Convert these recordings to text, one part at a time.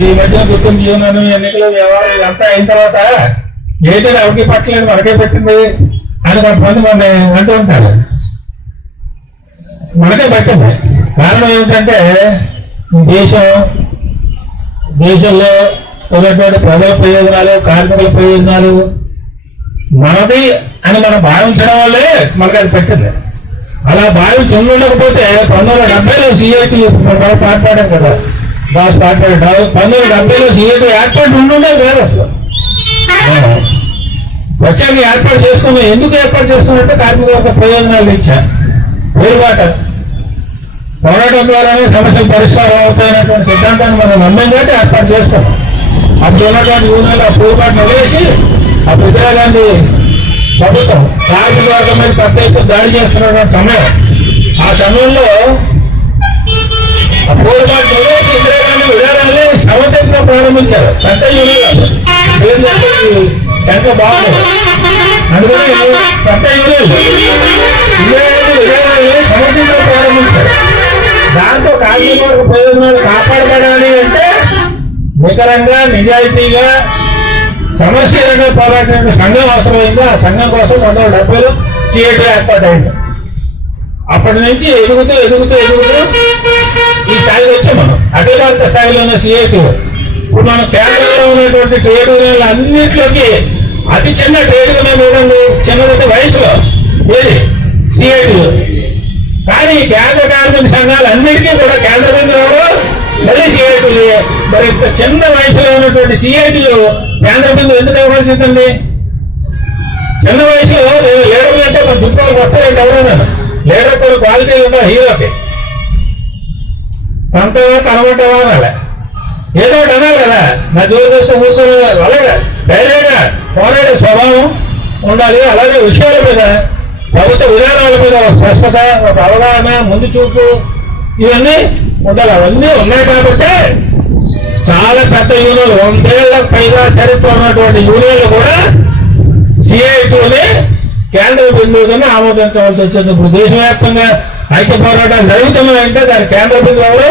ఈ మధ్యన గుర్తింపు జీవనం ఎన్నికల వ్యవహారం ఇదంతా అయిన తర్వాత ఏంటంటే ఎవరికి పట్టలేదు మనకే పెట్టింది అని కొంతమంది మన అంటూ ఉంటారు. మనకే పట్టింది. కారణం ఏమిటంటే దేశంలో ఉన్నటువంటి ప్రజల ప్రయోజనాలు, కార్మికుల ప్రయోజనాలు మనది అని మనం భావించడం వల్లే మనకు అది పెట్టింది. అలా భావించి ఉండకపోతే 1970లో సిఐటి మాట్లాడాం కదా, బాస్ మాట్లాడాడు. 1970లో సిఐటి ఏర్పాటు ఉండుండేది లేదు అసలు. వచ్చాక ఏర్పాటు చేసుకున్నాం. ఎందుకు ఏర్పాటు చేసుకున్నట్టే కార్మికుల యొక్క ప్రయోజనాలు ఇచ్చా పోరాటం ద్వారానే సమస్యలు పరిష్కారం అవుతాయనేటువంటి సిద్ధాంతాన్ని మనం నమ్మం కాబట్టి ఏర్పాటు చేసుకున్నాం. అప్పుడు ఉన్నటువంటి యూనియన్లు ఆ పోరాటం వదిలేసి అప్పుడు ఇందిరాగాంధీ ప్రభుత్వం కార్మిక వర్గం మీద పెద్ద ఎత్తున దాడి చేస్తున్నటువంటి సమయం. ఆ సమయంలో ఆ పోరాటం వదిలేసి ఇందిరాగాంధీ విధానాన్ని సమర్థంగా ప్రారంభించారు. పెద్ద యూనియన్లు ఎంత బాగుంది. అందుకని పెద్ద యూనియన్లు ఇందిరాగాంధీ విధానాన్ని సమర్థంగా ప్రారంభించారు. దాంతో కార్మిక వర్గ ప్రయోజనాలు కాపాడబడాలి అంటే నికరంగా, నిజాయితీగా, సమస్యలుగా పోరాడే సంఘం అవసరమైంది. ఆ సంఘం కోసం 1970లో సిఐటి ఏర్పాటైంది. అప్పటి నుంచి ఎదుగుతూ ఈ స్థాయికి వచ్చాం మనం. అఖిల భారత స్థాయిలోనే సిఐటి. ఇప్పుడు మనం కేంద్రంలో ఉన్నటువంటి ట్రేడ్ యూనియన్లు అన్నింటిలోకి అతి చిన్న ట్రేడ్ యూనియన్ ఏదండి, చిన్నదంటే వయసులో ఏది సిఐటి. కానీ కేంద్ర కార్మిక సంఘాలు అన్నిటికీ కూడా కేంద్ర బిందువులు మళ్ళీ సిఐటీలు. మరి ఇంత చిన్న వయసులో ఉన్నటువంటి సిఐటీలు కేంద్ర బిందువు ఎందుకు ఇవ్వాల్సిందండి? చిన్న వయసులో లీడర్లు అంటే మన దుఃఖాలకు వస్తారంటే ఎవరైనా లీడర్ కూడా క్వాలిటీలు ఉంటారు. హీరోకి అంతగా కనబడ్డావా అనాలి, ఏదో ఒకటి అనాలి కదా. నా జోలు చేస్తే ఊరుకునే అలాగే ధైర్యంగా పోరాడే స్వభావం ఉండాలి. అలాగే విషయాల మీద, ప్రభుత్వ విధానాల మీద ఒక స్పష్టత, ఒక అవగాహన, ముందు చూపు ఇవన్నీ ఉండాలి. అవన్నీ ఉన్నాయి కాబట్టి చాలా పెద్ద యూనియన్లు, 100 ఏళ్లకు పైగా చరిత్ర ఉన్నటువంటి యూనియన్లు కూడా సిఐటిని కేంద్ర బిందువుగానే ఆమోదించవలసి వచ్చింది. ఇప్పుడు దేశవ్యాప్తంగా ఐక్య పోరాటాలు జరుగుతున్నాయంటే దాని కేంద్ర బిందువు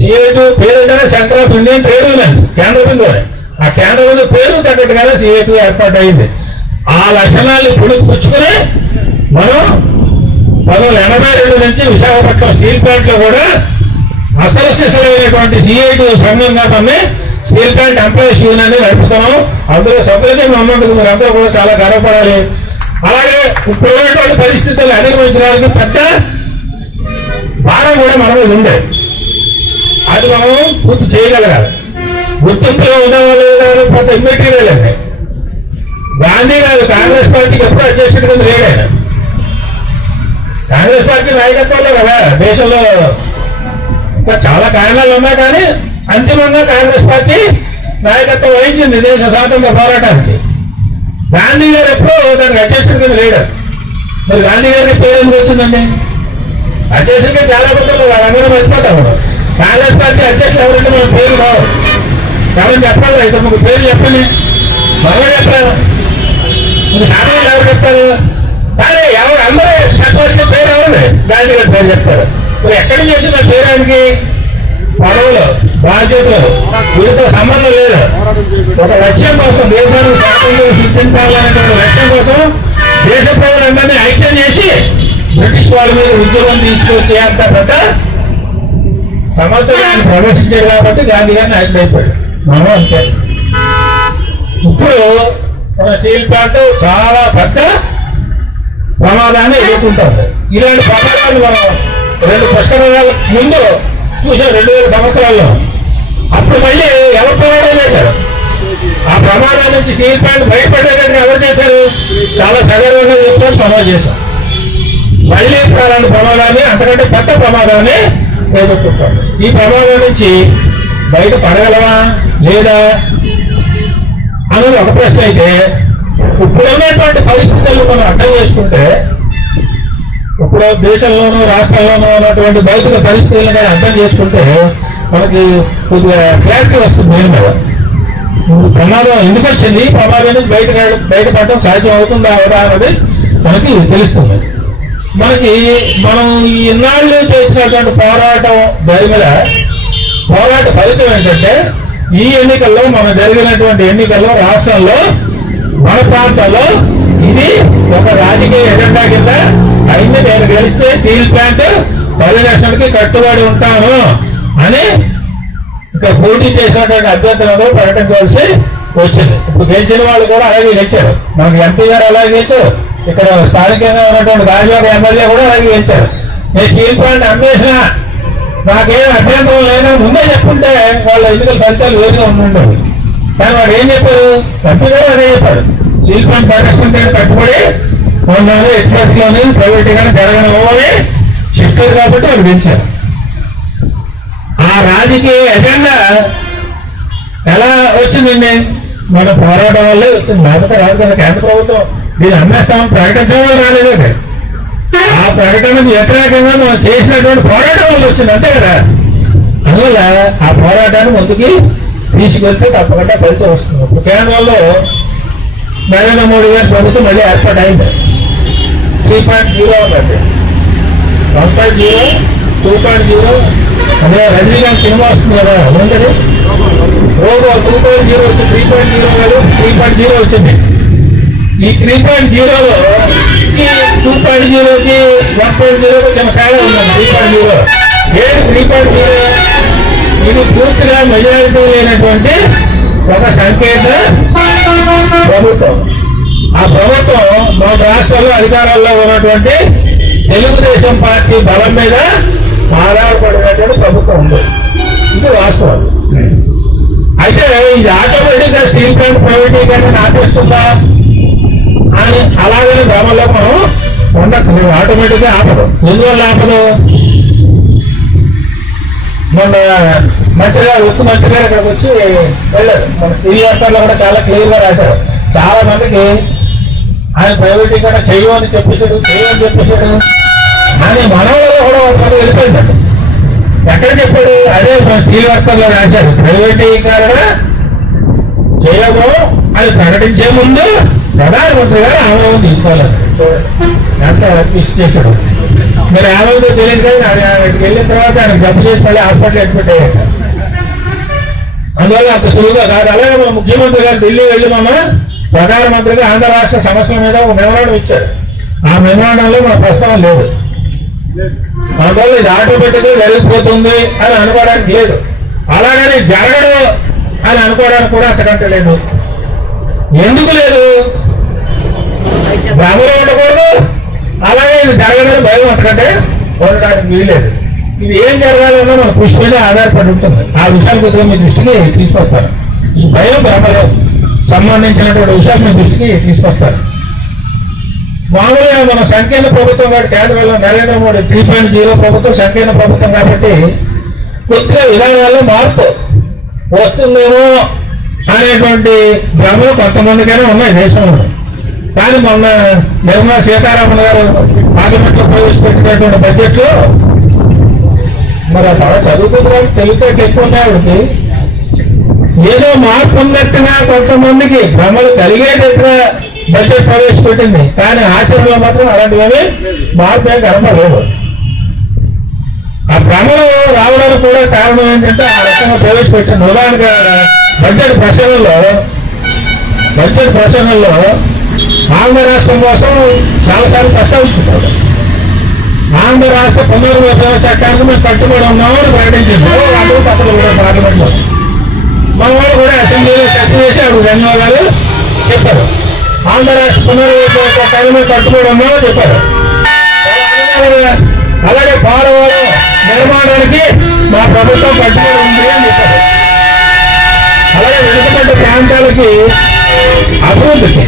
సిఐటి పేరుంటేనే centre of Indian trade unions కేంద్ర బిందువు. ఆ కేంద్ర బిందువు పేరు తగ్గట్టుగానే సిఐటి ఏర్పాటు అయింది. ఆ లక్షణాలు పుచ్చుకుని మనం 1982 నుంచి విశాఖపట్నం స్టీల్ ప్లాంట్ లో కూడా అసలు సిసలైనటువంటి సిఐటి సంఘంగా కొన్ని స్టీల్ ప్లాంట్ ఎంప్లాయీస్ యూనియన్ నడుపుతున్నాం. అందులో సభ్యులకే ఉన్నందుకు మీరందరూ కూడా చాలా గర్వపడాలి. అలాగే ఇప్పుడు ఉన్నటువంటి పరిస్థితులు అధిగమించడానికి పెద్ద భారం కూడా మన మీద ఉంది. అది మనం పూర్తి చేయగలగాలి. గుర్తింపులో ఉండేవాళ్ళు పెద్ద ఇమ్మెటీరియల్ అండి. గాంధీ గారు కాంగ్రెస్ పార్టీకి ఎప్పుడు అధ్యక్షుడి కింద లేడు ఆయన. కాంగ్రెస్ పార్టీ నాయకత్వంలో కదా దేశంలో ఇంకా చాలా కారణాలు ఉన్నా కానీ అంతిమంగా కాంగ్రెస్ పార్టీ నాయకత్వం వహించింది దేశ స్వాతంత్ర పోరాటానికి. గాంధీ గారు ఎప్పుడూ దానికి అధ్యక్షుడి కింద లేడు. మరి గాంధీ గారికి పేరు ఎందుకు వచ్చిందండి? అధ్యక్షుడికి చాలా మంది అందరూ మర్చిపోతాము. కాంగ్రెస్ పార్టీ అధ్యక్షుడు ఎవరంటే మన పేరు రావు. కాబట్టి చెప్పాలి, అయితే మీకు పేరు చెప్పండి, మరో చెప్పలేదు. మీకు సామాన్యులు ఎవరు చెప్తారు? కానీ ఎవరు అందరూ చెప్పవలసిన పేరు ఎవరు? గాంధీ గారి పేరు చెప్తారు. మరి ఎక్కడి నుంచి వచ్చింది పేరు? ఆయనకి పదవులు, బాధ్యతలు, వీటితో సంబంధం లేదు. ఒక లక్ష్యం కోసం, దేశానికి స్వాతంత్ర్యం సృష్టించాలనేటువంటి లక్ష్యం కోసం దేశ ప్రజలందరినీ ఐక్యం చేసి బ్రిటిష్ వాళ్ళ మీద ఉద్యోగం తీసుకొచ్చేంత పెద్ద సమర్థాన్ని ప్రదర్శించాడు కాబట్టి గాంధీ గారిని ఐక్యమైపోయాడు. మనం అంతే. ఇప్పుడు మన స్టీల్ ప్లాంట్ చాలా పెద్ద ప్రమాదాన్ని ఎదుర్కొంటుంది. ఇలాంటి ప్రమాదాలు మనం 2 పుష్కరాల ముందు చూసాం, 2000 సంవత్సరాల్లో. అప్పుడు మళ్ళీ ఎవరు పోరాటం చేశారు? ఆ ప్రమాదం నుంచి స్టీల్ ప్లాంట్ బయటపడేటట్టు ఎవరు చేశారు? చాలా సగర్వంగా చెప్తారు, ప్రమాదం చేశాం. మళ్ళీ అలాంటి ప్రమాదాన్ని, అంతకంటే పెద్ద ప్రమాదాన్ని ఎదుర్కొంటాం. ఈ ప్రమాదం నుంచి బయట పడగలవా లేదా అనేది ఒక ప్రశ్న. అయితే ఇప్పుడున్నటువంటి పరిస్థితులను మనం అర్థం చేసుకుంటే, ఇప్పుడు దేశంలోనూ రాష్ట్రంలోనూ ఉన్నటువంటి భౌతిక పరిస్థితులను కానీ అర్థం చేసుకుంటే మనకి కొద్దిగా క్లారిటీ వస్తుంది. దీని మీద ప్రమాదం ఎందుకు వచ్చింది, ప్రమాదం నుంచి బయటపడటం సాధ్యం అవుతుందా అవదా అనేది మనకి తెలుస్తుంది. మనం ఈ ఇన్నాళ్ళు చేసినటువంటి పోరాటం దాని మీద పోరాట ఫలితం ఏంటంటే ఈ ఎన్నికల్లో మన జరిగినటువంటి ఎన్నికల్లో రాష్ట్రంలో మన ప్రాంతాల్లో ఇది ఒక రాజకీయ ఎజెండా కింద అయింది. నేను గెలిస్తే స్టీల్ ప్లాంట్ పరిరక్షణకి కట్టుబడి ఉంటాను అని ఇక్కడ పోటీ చేసినటువంటి అభ్యర్థులందరూ ప్రకటించవలసి వచ్చింది. ఇప్పుడు గెలిచిన వాళ్ళు కూడా అలాగే గెలిచారు. మనకి ఎంపీ గారు అలాగే గెలిచారు, ఇక్కడ స్థానికంగా ఉన్నటువంటి రాజబాబు ఎమ్మెల్యే కూడా అలాగే గెలిచారు. నేను స్టీల్ ప్లాంట్ అమ్మేసిన నాకేం అభ్యంతరం లేదని ముందే చెప్పుంటే వాళ్ళ ఎన్నికల ఫలితాలు వేరుగా ఉండేవి. కానీ వాడు ఏం చెప్పారు, ఎంపీ గారు అదే చెప్పాడు, స్టీల్ ప్లాంట్ పరిరక్షణ కట్టుబడి ఉన్నాను, ఎక్స్ప్రెస్ లోని ప్రైవేటీకరణ జరగనివ్వని చెప్పారు కాబట్టి వాళ్ళు గెలిచారు. ఆ రాజకీయ ఎజెండా ఎలా వచ్చిందండి? మన పోరాటం వల్లే వచ్చింది, లేకపోతే రాదు కదా. కేంద్ర ప్రభుత్వం దీన్ని అమ్మేస్తామని ప్రకటించడం రాలేదు కదా, ఆ ప్రకటనకు వ్యతిరేకంగా మనం చేసినటువంటి పోరాటం వల్ల వచ్చింది, అంతే కదా. అందువల్ల ఆ పోరాటాన్ని ముందుకి తీసుకెళ్తే తప్పకుండా ఫలితం వస్తుంది. ఇప్పుడు కేంద్రంలో నరేంద్ర మోడీ గారి ప్రభుత్వం మళ్ళీ ఏర్పాటు అయింది. 3.0 ఉన్నది, 1.0, 2.0. అదే రజనీకాంత్ సినిమా వస్తుంది కదా, ఏంటది రోడ్ 2.0 వచ్చి 3.0 కాదు 3.0 వచ్చింది. ఈ 3.0లో 2.0కి 1.0కి చిన్న తేడా ఉన్నది. 3.0 ఏది 3.0? ఇది పూర్తిగా మెజారిటీ లేనటువంటి ఒక సంకేత ప్రభుత్వం. ఆ ప్రభుత్వం మన రాష్ట్రంలో అధికారాల్లో ఉన్నటువంటి తెలుగుదేశం పార్టీ బలం మీద ఆధారపడినటువంటి ప్రభుత్వం ఉంది. ఇది వాస్తవం. అయితే ఇది ఆటోమేటిక్ గా స్టీల్ ప్లాంట్ ప్రైవేటీకరణ ఆపేస్తుందా అని అలాగనే గ్రామంలో మనం ఉండదు. ఆటోమేటిక్ గా ఆపదు. ఎందువల్ల ఆపదు? మొన్న మంత్రి గారు, ఉక్కు మంత్రి గారు ఇక్కడికి వచ్చి వెళ్ళారు. మన శ్రీవార్తల్లో కూడా చాలా క్లియర్ గా రాశారు. చాలా మందికి ఆయన ప్రైవేటీకరణ చేయమని చెప్పేశాడు అని మనవలలో కూడా ఒక వెళ్ళిపోయిందంట. ఎక్కడ చెప్పాడు? అదే మన శ్రీవార్తల్లో రాశారు, ప్రైవేటీకరణ చేయము అని ప్రకటించే ముందు ప్రధానమంత్రి గారు ఆమోదం తీసుకోవాలని ఎంత కృషి చేశాడు. మరి ఆమోదం తెలియదు కానీ ఆయనకి వెళ్ళిన తర్వాత ఆయన జబ్బు చేసి మళ్ళీ హాస్పిటల్ అడ్మిట్ అయ్యాక. అందువల్ల అంత సులువుగా కాదు. అలాగే మన ముఖ్యమంత్రి గారు ఢిల్లీ వెళ్ళి మన ప్రధానమంత్రికి ఆంధ్ర రాష్ట్ర సమస్యల మీద ఒక మెమోరాండం ఇచ్చారు. ఆ మెమోరాండంలో మన ప్రస్తావన లేదు. అందువల్ల ఇది ఆటోమేటిక్ గా జరిగిపోతుంది అని అనుకోవడానికి లేదు, అలాగని జరగడు అని అనుకోవడానికి కూడా అంతకంటే లేదు. ఎందుకు లేదు? భ్రమలో ఉండకూడదు, అలాగే ఇది జరగదని భయం అంతకంటే ఉండడానికి వీలేదు. ఇది ఏం జరగాలన్నా మన కృషి మీద ఆధారపడి ఉంటుంది. ఆ విషయాలు కొద్దిగా మీ దృష్టికి తీసుకొస్తారు. ఈ భయం భ్రమలో సంబంధించినటువంటి విషయాలు మీ దృష్టికి తీసుకొస్తారు. మామూలుగా మన సంకీర్ణ ప్రభుత్వం కాబట్టి కేంద్రంలో నరేంద్ర మోడీ 3.0 ప్రభుత్వం సంకీర్ణ ప్రభుత్వం కాబట్టి కొద్దిగా విధానాల్లో మార్పు వస్తుందేమో అనేటువంటి భ్రమలు కొంతమందికైనా ఉన్నాయి దేశంలో. కానీ మొన్న నిర్మలా సీతారామన్ గారు పార్లమెంట్ లో ప్రవేశపెట్టినటువంటి బడ్జెట్ లో మరి బాగా చదువుతుంది కానీ తెలివితేటలు ఎక్కువ ఉన్నాయి ఆవిడకి. ఏదో మార్పు ఉన్నట్టుగా కొంతమందికి భ్రమలు కలిగేటట్టుగా బడ్జెట్ ప్రవేశపెట్టింది, కానీ ఆచరణలో మాత్రం అలాంటివి మార్పు ఏం కనపడలేదు. ఆ భ్రమలు రావడానికి కూడా కారణం ఏంటంటే ఆ రకంగా ప్రవేశపెట్టింది. ఉదాహరణగా బడ్జెట్ ప్రసంగంలో ఆంధ్ర రాష్ట్రం కోసం చాలాసార్లు ప్రస్తావించుకోవాలి. ఆంధ్ర రాష్ట్ర పునర్విభజన చట్టానికి మేము కట్టుబడి ఉన్నామని ప్రకటించింది. అటు పక్కన కూడా పార్లమెంట్ లో మన వాళ్ళు కూడా అసెంబ్లీలో చర్చ చేసి అప్పుడు ధన్యవాదాలు చెప్పారు. ఆంధ్ర రాష్ట్ర పునర్విభజన చట్టాన్ని మేము కట్టుబడి ఉన్నామని చెప్పారు. అలాగే పోలవరం నిర్మాణానికి మా ప్రభుత్వం కట్టుబడి ఉంది అని చెప్పారు. అలాగే వెనుకబడ్డ ప్రాంతాలకి అభివృద్ధికి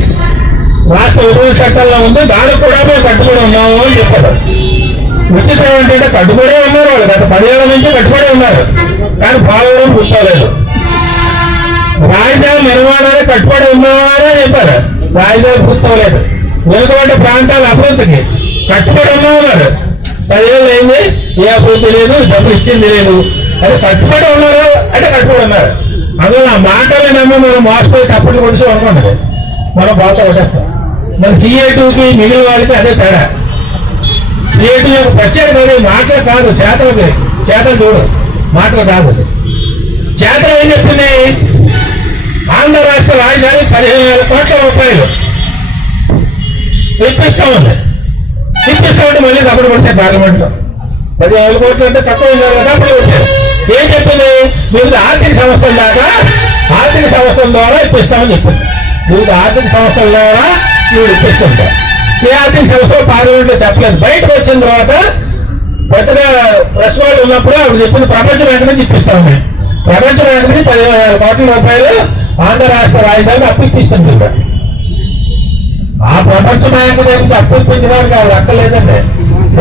రాష్ట్ర విభజన చట్టాల్లో ఉంది, దానికి కూడా మేము కట్టుబడి ఉన్నాము అని చెప్పారు. విచిత్రం ఏంటంటే కట్టుబడే ఉన్నారు వాళ్ళు, గత 10 ఏళ్ల నుంచి కట్టుబడి ఉన్నారు, కానీ పోలవరం పూర్తవలేదు. రాజధాని నిర్మాణానికి కట్టుబడి ఉన్నామని చెప్పారు, రాజధాని పూర్తవలేదు. వెనుకబడ్డ ప్రాంతాల అభివృద్ధికి కట్టుబడి ఉన్నామన్నారు, 10 ఏళ్ళు అయింది, ఏ అభివృద్ధి లేదు, డబ్బులు ఇచ్చింది లేదు. అది కట్టుబడి ఉన్నారు అంటే కట్టుబడి ఉన్నారు. అందులో ఆ మాటలు నమ్మి మనం మోసపోయి తప్పట్లు కొడిచి అనుకోండి, మనం బాగా కొట్టేస్తాం. మన CA2కి మిగిలిన వాళ్ళకి అదే తేడా. CA2 యొక్క ప్రత్యేకత మాటలు కాదు, చేతలు చూడు, మాటలు కాదు. జాతర ఏం చెప్పింది? ఆంధ్ర రాష్ట్ర రాజధాని 15,000 కోట్ల రూపాయలు ఇప్పిస్తామండి. ఇప్పిస్తామంటే మళ్ళీ తప్పుడు పడతాయి పార్లమెంట్ లో. 15,000 కోట్లు అంటే తక్కువ తప్పుడు వచ్చారు. ఏం చెప్పింది? వివిధ ఆర్థిక సంస్థల దాకా ఆర్థిక సంస్థల ద్వారా ఇప్పిస్తామని చెప్పింది. వివిధ ఆర్థిక సంస్థల ద్వారా వీడు ఇప్పిస్తుంటారు. ఏ ఆర్థిక సంస్థలు పార్లమెంట్ లో చెప్పలేదు. బయటకు వచ్చిన తర్వాత పెద్దగా ప్రెస్ వాళ్ళు ఉన్నప్పుడు ఆవిడ చెప్పింది ప్రపంచ బ్యాంక్ నుంచి ఇప్పిస్తామని. ప్రపంచ బ్యాంక్ నుంచి 15,000 కోట్ల రూపాయలు ఆంధ్ర రాష్ట్ర రాజధాని అప్పిస్తుంది. ఆ ప్రపంచ బ్యాంకు దగ్గర అప్పు ఇప్పించడానికి ఆవిడ అక్కర్లేదండి.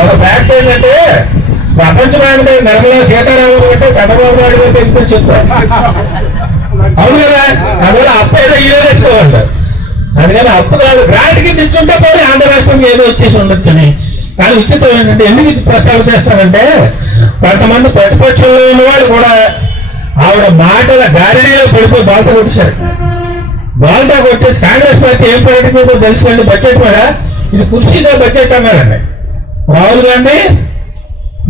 ఒక ఫ్యాక్ట్ ఏంటంటే ప్రపంచ బ్యాంకు దగ్గర నిర్మలా సీతారామన్ కంటే చంద్రబాబు నాయుడు గారు ఇప్పించుకుంటారు. అవును కదా? అందువల్ల అప్పు ఏదో ఇదే తెచ్చుకోవాలి. అందుకని అప్పు కాదు, గ్రాంట్ కింద ఇచ్చుంటే పోయి ఆంధ్ర రాష్ట్రంకి ఏదో వచ్చేసి ఉండొచ్చని. కానీ విచిత్రం ఏంటంటే ఎందుకు ఇది ప్రస్తావన చేస్తానంటే కొంతమంది ప్రతిపక్షంలో ఉన్న వాళ్ళు కూడా ఆవిడ మాటల గారిడీలో పడిపోయి బాల్తా కొట్టేశారు. బాల్తా కొట్టేసి కాంగ్రెస్ పార్టీ ఏం ప్రకటించిందో తెలుసండి బడ్జెట్ మీద? ఇది కుర్చీతో బడ్జెట్ అన్నారండి. రాహుల్ గాంధీ,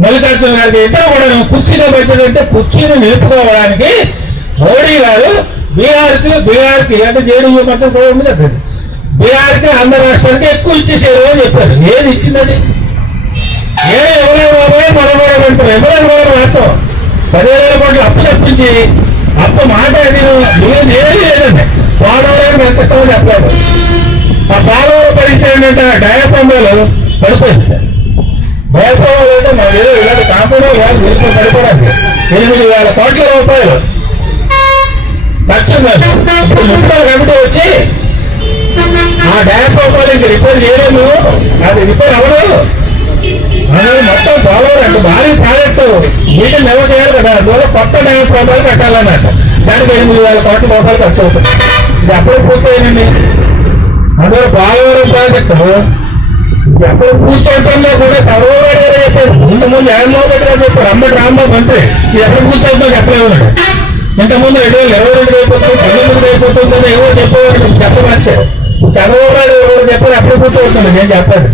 మల్లికార్జున గారికి ఇద్దరు కూడా కుర్చీతో బడ్జెట్ అంటే కుర్చీని నిలుపుకోవడానికి మోడీ గారు బీహార్కి అంటే జేడీయూ మధ్య కూడా ఉంది కదా, బీహార్కి ఆంధ్ర రాష్ట్రానికి ఎక్కువ ఇచ్చేసారు అని చెప్పారు. ఏది ఇచ్చిందని ఎవరైనా మనమోడు అంటారు. ఎవరైనా రాష్ట్రం 10,000 కోట్లు అప్పు తప్పించి అప్పు మాట ఏది లేదండి. పోలవరం ఎంత ఇష్టమో చెప్పలేదు. ఆ పోలవరం పరిస్థితి ఏంటంటే డయాఫ్రామ్లో పడిపోయింది. డయాఫ్రామ్ అంటే మన ఏదో ఇలాంటి కాంపౌండ్ నిలుపుకొని పడిపోవడానికి 8,000 కోట్ల రూపాయలు ఖర్చు. ఇప్పుడు మున్సిపల్ కమిటీ వచ్చి ఆ డయాఫ్రామ్ ఇంక రిపేర్ చేయలేము, అది రిపేర్ అవ్వదు. అందులో మొత్తం పోలవరం అంటే భారీ ప్రాజెక్టు మీటింగ్ నెల చేయాలి కదా, అందువల్ల కొత్త డయాఫ్రామ్ కట్టాలన్నట్ట. దానికి 8,000 కోట్ల రూపాయలు ఖర్చు అవుతుంది. ఇది అప్పుడే పూర్తయిందండి. అందులో పోలవరం ప్రాజెక్టు ఎప్పుడు పూర్తవుతుందో కూడా చంద్రబాబు నాయుడు గారు చెప్పారు. ఇంతకుముందు జగన్మోహన్ రెడ్డి గారు చెప్పారు. అమ్మటి రాంబాబు మంత్రి ఇది ఎప్పుడు పూర్తవుతుందో చెప్పలేమన్నాడు. ఇంతకుముందు 2022 అయిపోతుంది, 19 అయిపోతుందని ఏవో చెప్పేవారు, చెప్పమనిచ్చారు. చంద్రబాబు నాయుడు ఎవరు చెప్పారు అప్పుడు పూర్తవుతుంది. నేను చెప్పాను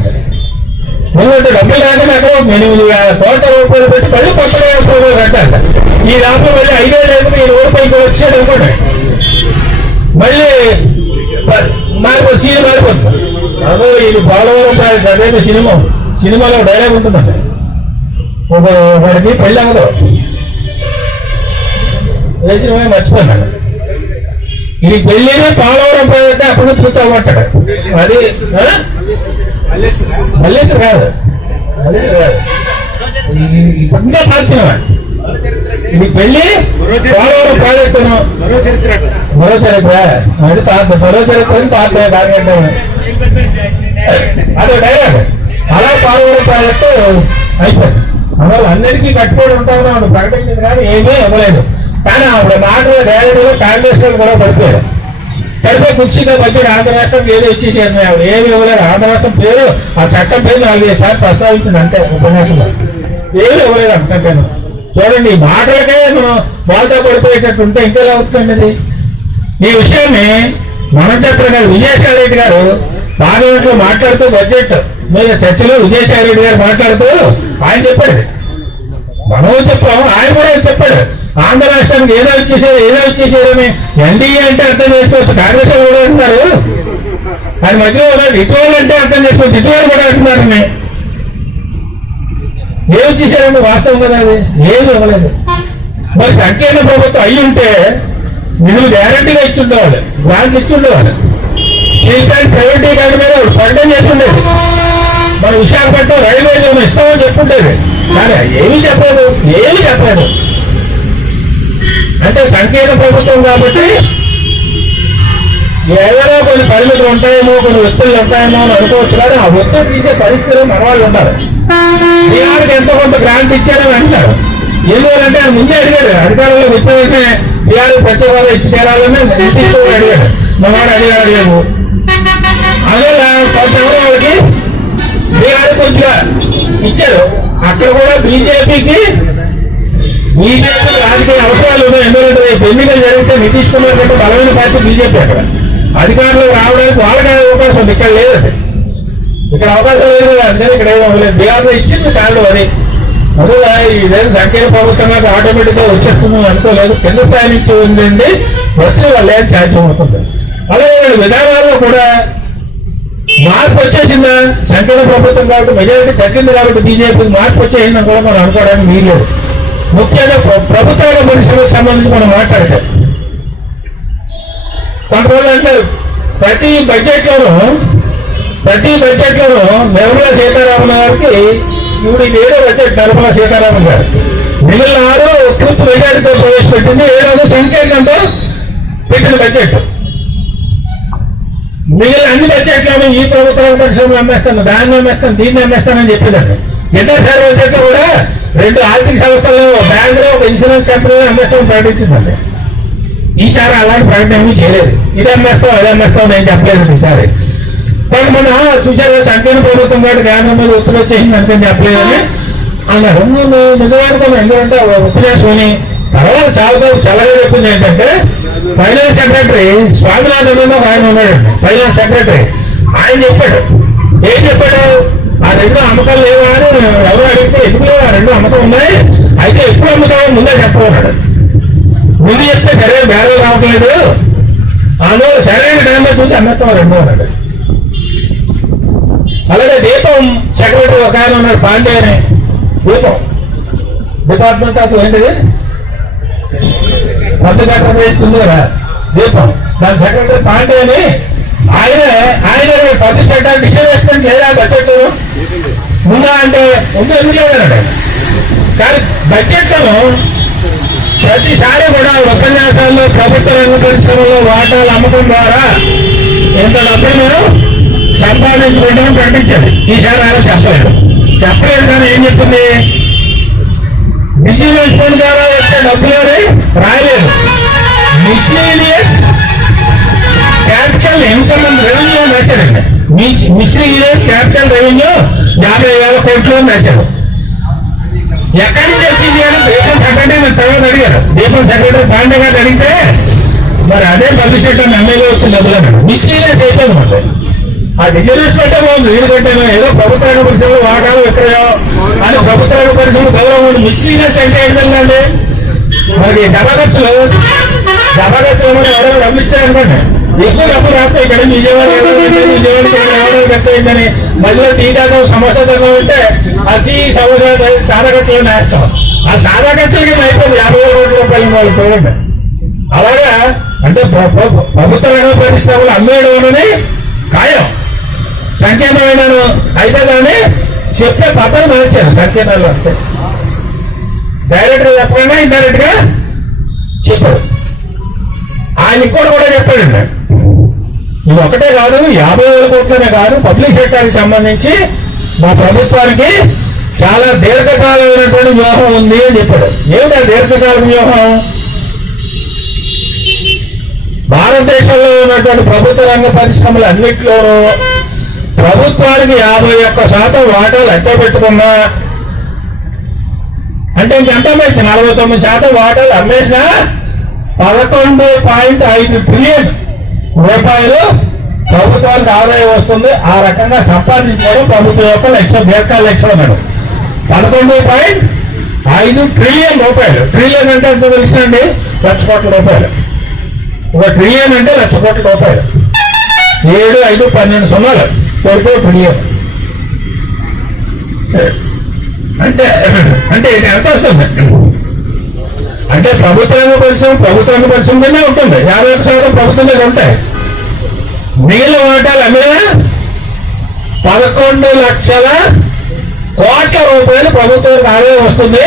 ఎందుకంటే డబ్బులు లేదని అక్కడ 8,000 కోట్ల రూపాయలు పెట్టి మళ్ళీ కొత్త రూపాయలు కట్టాలి. ఈ దాంట్లో మళ్ళీ 5 ఏళ్ళు అయిపోయి ఈ రోడ్డు పైకి వచ్చాడు అనుకోండి, మళ్ళీ సీన్ మారిపోతుంది. అదో ఇది పోలవరం ప్రాజెక్ట్ అదేదో సినిమాలో డైలాగ్ ఉంటుందండి. వాడికి పెళ్ళి అవ్వదు, వేసినమే మర్చిపోయినాడు. ఇది పెళ్ళినే పోలవరం ప్రాజెక్ట్ అప్పుడు పూర్తి అవ్వట్టాడు. అది మల్లేశ్వర కాదు, ఇంకా కాల్సిన వాడు. ఇది పెళ్లి పోలవరం ప్రాజెక్టు మరో చరిత్ర, అది మరో చరిత్ర పాత అదే డైలాగ్. అలా పోలవరం ప్రాజెక్టు అయిపోయింది. అందువల్ల అందరికీ కట్టుబడి ఉంటామని ఆవిడ ప్రకటించింది కానీ ఏమీ ఇవ్వలేదు. కానీ ఆవిడ మాటల గ్యారెంటీలో కాంగ్రెస్ కూడా పడిపోయారు. పడిపోయి కుర్చీగా బడ్జెట్ ఆంధ్ర రాష్ట్రం ఏదో ఇచ్చేసేది. ఆవిడ ఏమి ఇవ్వలేదు. ఆంధ్ర రాష్ట్రం పేరు ఆ చట్టం పేరు 4-5 సార్లు ప్రస్తావించింది అంతే ఉపన్యాసంలో. ఏమి ఇవ్వలేదు అంతే. చూడండి ఈ మాటలకే మనం బాల్తా పడిపోయేటట్టు ఉంటే ఇంకెలా అవుతుందండి. ఈ విషయాన్ని మనచత్ర గారు విజయసాయి రెడ్డి గారు పార్లమెంట్ లో మాట్లాడుతూ బడ్జెట్ మీద చర్చలో విజయసాయి రెడ్డి గారు మాట్లాడుతూ ఆయన చెప్పాడు, మనం చెప్పాము, ఆయన కూడా చెప్పాడు ఆంధ్ర రాష్ట్రానికి ఏదో ఇచ్చేసేదని. ఎన్డీఏ అంటే అర్థం చేసుకోవచ్చు, కాంగ్రెస్ కూడా అంటున్నారు. ఆయన మధ్యలో ఇటీవల అంటే అర్థం చేసుకోవచ్చు, ఇటీవల కూడా అంటున్నారు. ఏమి ఇచ్చేసారండి వాస్తవం కదా, అది ఏది ఇవ్వలేదు. మరి సంకీర్ణ ప్రభుత్వం అయ్యి ఉంటే నిధులు గ్యారంటీగా ఇచ్చుండేవాళ్ళు, గ్రాంట్లు ఇచ్చుండేవాళ్ళు. స్టీల్ ప్లాంట్ ప్రైవేటీకరణ మీద ప్రకటన చేస్తుండేది. మన విశాఖపట్నం రైల్వే జోన్ ఇస్తామని చెప్పుండేది. కానీ ఏమీ చెప్పలేదు. అంటే సంకీర్ణ ప్రభుత్వం కాబట్టి ఏదైనా కొన్ని పరిమితులు ఉంటాయేమో, కొన్ని ఒత్తిళ్ళు ఉంటాయేమో అని అనుకోవచ్చు. కానీ ఆ ఒత్తిడి తీసే పరిస్థితులు మన వాళ్ళు ఉంటారు. బీహార్కి ఎంతో కొంత గ్రాంట్ ఇచ్చారని అంటారు. ఎందుకంటే ఆయన ముందే అడిగాడు, అధికారంలోకి వచ్చిన వెంటనే బీహార్కి ప్రత్యేక హోదా ఇచ్చి తీరాలని నితీష్ అడిగాడు. మనవాడు అడిగాడు. అందువల్ల కొంతవరకు వాళ్ళకి బీహార్ కొద్దిగా ఇచ్చారు. అక్కడ కూడా బీజేపీకి రాజకీయ అవసరాలు ఉన్నాయి. ఎందుకంటే ఎన్నికలు జరిగితే నితీష్ కుమార్ కంటే బలమైన పార్టీ బీజేపీ. అక్కడ అధికారంలోకి రావడానికి వాళ్ళకి అవకాశం ఉంది, ఇక్కడ లేదు. ఇక్కడ అవకాశం లేదు. అందుకని ఇక్కడ ఏమో లేదు. బీహార్లో ఇచ్చింది కాదు. అది అందువల్ల ఇదేం సంకీర్ణ ప్రభుత్వంగా ఆటోమేటిక్ గా వచ్చేస్తుంది అనుకోలేదు. కింద స్థాయి నుంచి ఉందండి ఒత్తిడి వల్ల ఏం సాధ్యం అవుతుంది. అలాగే విధానాల్లో కూడా మార్పు వచ్చేసిందా? సంకీర్ణ ప్రభుత్వం కాబట్టి మెజారిటీ తగ్గింది కాబట్టి బీజేపీకి మార్పు వచ్చేసిందని కూడా మనం అనుకోవడానికి వీలేదు. ముఖ్యంగా ప్రభుత్వ పరిశ్రమకు సంబంధించి మనం మాట్లాడితే కొంతమంది అంటే ప్రతి బడ్జెట్ లోనూ నిర్మలా సీతారామన్ గారికి ఇప్పుడు ఇది 7వ బడ్జెట్. నిర్మలా సీతారామన్ గారు మిగిలిన 6 పూర్తి మెజారిటీతో ప్రవేశపెట్టింది, 7వ సంఖ్యాకంతో పెట్టిన బడ్జెట్. మిగిలిన అన్ని బడ్జెట్లను ఈ ప్రభుత్వ పరిశ్రమలు అమ్మేస్తాను, దాన్ని అమ్మేస్తాను, దీన్ని అమ్మేస్తానని చెప్పేదండి. ఇంటర్సారి బడ్జెట్ కూడా 2 ఆర్థిక సంస్థలు, బ్యాంకులు, ఒక ఇన్సూరెన్స్ కంపెనీ అమ్మేస్తామని ప్రకటించిందండి. ఈసారి అలాంటి ప్రకటన ఏమీ చేయలేదు. ఇది అమ్మేస్తాం, అది అమ్మేస్తాం నేను చెప్పలేదు ఈసారి. కానీ మన చూసారా సంకీర్ణ ప్రభుత్వం కాబట్టి కేంద్రం మీద ఒత్తిడి వచ్చేసింది అంతే చెప్పలేదని అన్నారు. నేను నిజమనుకున్నాను. ఎందుకంటే ఉపన్యాసం తర్వాత చల్లగా చెప్పింది ఏంటంటే ఫైనాన్స్ సెక్రటరీ స్వామినాథన్ ఒక ఆయన ఉన్నాడండి, ఫైనాన్స్ సెక్రటరీ. ఆయన చెప్పాడు, ఏం చెప్పాడు? ఆ 2 అమ్మకాలు లేవా అని ఎవరు అడిగితే ఎందుకు లేవు, ఆ 2 అమ్మకం ఉన్నాయి, అయితే ఎప్పుడు అమ్ముతామో ముందే చెప్పమన్నాడు. ముందు చెప్తే సరైన బేరాలు రావట్లేదు, అందులో సరైన టైంలో చూసి అమ్మేస్తాం 2 అన్నాడు. అలాగే దీపం సెక్రటరీ ఒక ఆయన ఉన్నాడు, పాండే అని. దీపం డిపార్ట్మెంట్ అసలు ఏంటిది, పద్ధతి వేస్తుంది కదా దీపం, దాని సెక్రటరీ పాండే అని. ఆయన పబ్లిక్ సెక్టర్ డిజర్వేస్మెంట్ లేదా బడ్జెట్ ముందా అంటే ముందు ఎందుకు లేదన్నాడు. కానీ బడ్జెట్లను ప్రతిసారి కూడా ఉపన్యాసాల్లో ప్రభుత్వ రంగ పరిశ్రమలో వాటాల అమ్మకం ద్వారా ఎంత డబ్బులు మీరు సంపాదించుకుంటామని ప్రకటించాలి. ఈసారి అలా చెప్పలేదు కానీ ఏం చెప్తుంది, మిస్లీనియస్ ఫండ్ ద్వారా వచ్చే డబ్బులు రాయలేదు. Miscellaneous capital income and revenue అని రాశారండి. మిస్లీనియస్ క్యాపిటల్ రెవెన్యూ 50,000 కోట్లు అని రాశారు. ఎక్కడి నుంచి వచ్చింది అని దీపం సెక్రటరీ తర్వాత అడిగారు. దీపం సెక్రటరీ పాండే గారు అడిగితే మరి అదే పబ్లిక్ సెక్టర్ ఎమ్మెల్యే వచ్చిన డబ్బులు అన్నాడు. మిస్లీనియస్ అయిపోయింది మాట. ఆ డిజర్వేస్మెంటే బాగుంది, ఎందుకంటే ఏదో ప్రభుత్వ రంగ పరిశ్రమలు వాటాలు విక్రయం అని ప్రభుత్వ రంగ పరిశ్రమలు గౌరవం ఉంది. మిస్లీనియస్ అంటే ఏంటంటే మరి జమా ఖర్చులు ఎవరైనా డబ్బులు ఇచ్చారనుకోండి, ఎక్కువ డబ్బులు రాస్తాయి. ఇక్కడ విజయవాడ ఎవరో వ్యక్తయిందని మధ్యలో టీ దాకా సమోసా దాకా ఉంటే అది సమోసా సాదా ఖర్చులు వేస్తాం. ఆ సాదా ఖర్చులకి అయిపోయింది 50,000 కోట్ల రూపాయలు వాళ్ళు చూడండి. అలాగా అంటే ప్రభుత్వ రంగ పరిశ్రమలు అమ్మేయడం అనేది ఖాయం. సంకీర్ణమైన అయితే దాన్ని చెప్పే పద్ధతి మార్చారు. సంకీర్ణాలు వస్తే డైరెక్ట్ గా చెప్పకుండా ఇండైరెక్ట్ గా చెప్పారు. ఆయన ఇంకోటి కూడా చెప్పాడండి, ఇది ఒకటే కాదు 50,000 కోట్లనే కాదు, పబ్లిక్ సెక్టర్ కి సంబంధించి మా ప్రభుత్వానికి చాలా దీర్ఘకాలమైనటువంటి వ్యూహం ఉంది అని చెప్పాడు. ఏమిటా దీర్ఘకాల వ్యూహం? భారతదేశంలో ఉన్నటువంటి ప్రభుత్వ రంగ పరిశ్రమలు అన్నింటిలోనూ ప్రభుత్వానికి 51% వాటాలు అట్టబెట్టుకున్నా, అంటే ఇంకెంత అమ్మేసి 49% వాటాలు అమ్మేసినా 11.5 ట్రిలియన్ రూపాయలు ప్రభుత్వానికి ఆదాయం వస్తుంది. ఆ రకంగా సంపాదించుకోవడం ప్రభుత్వం యొక్క లక్ష్యం, దీర్ఘకాల లక్ష్యం అన్నాడు. 11.5 ట్రిలియన్ రూపాయలు. ట్రిలియన్ అంటే ఎంత తెలుసండి? 1,00,000 కోట్ల రూపాయలు. 1 ట్రిలియన్ అంటే 1,00,000 కోట్ల రూపాయలు. 7, 5, 12 సున్నాలు కొడుకు ట్రిలియన్ అంటే ఇది ఎంత వస్తుంది అంటే ప్రభుత్వ పరిశ్రమ కింద ఉంటుంది. 51% ప్రభుత్వం మీద ఉంటాయి. మిగిలిన వాటాలు అమ్మినా 11 లక్షల కోట్ల రూపాయలు ప్రభుత్వానికి ఆదాయం వస్తుంది.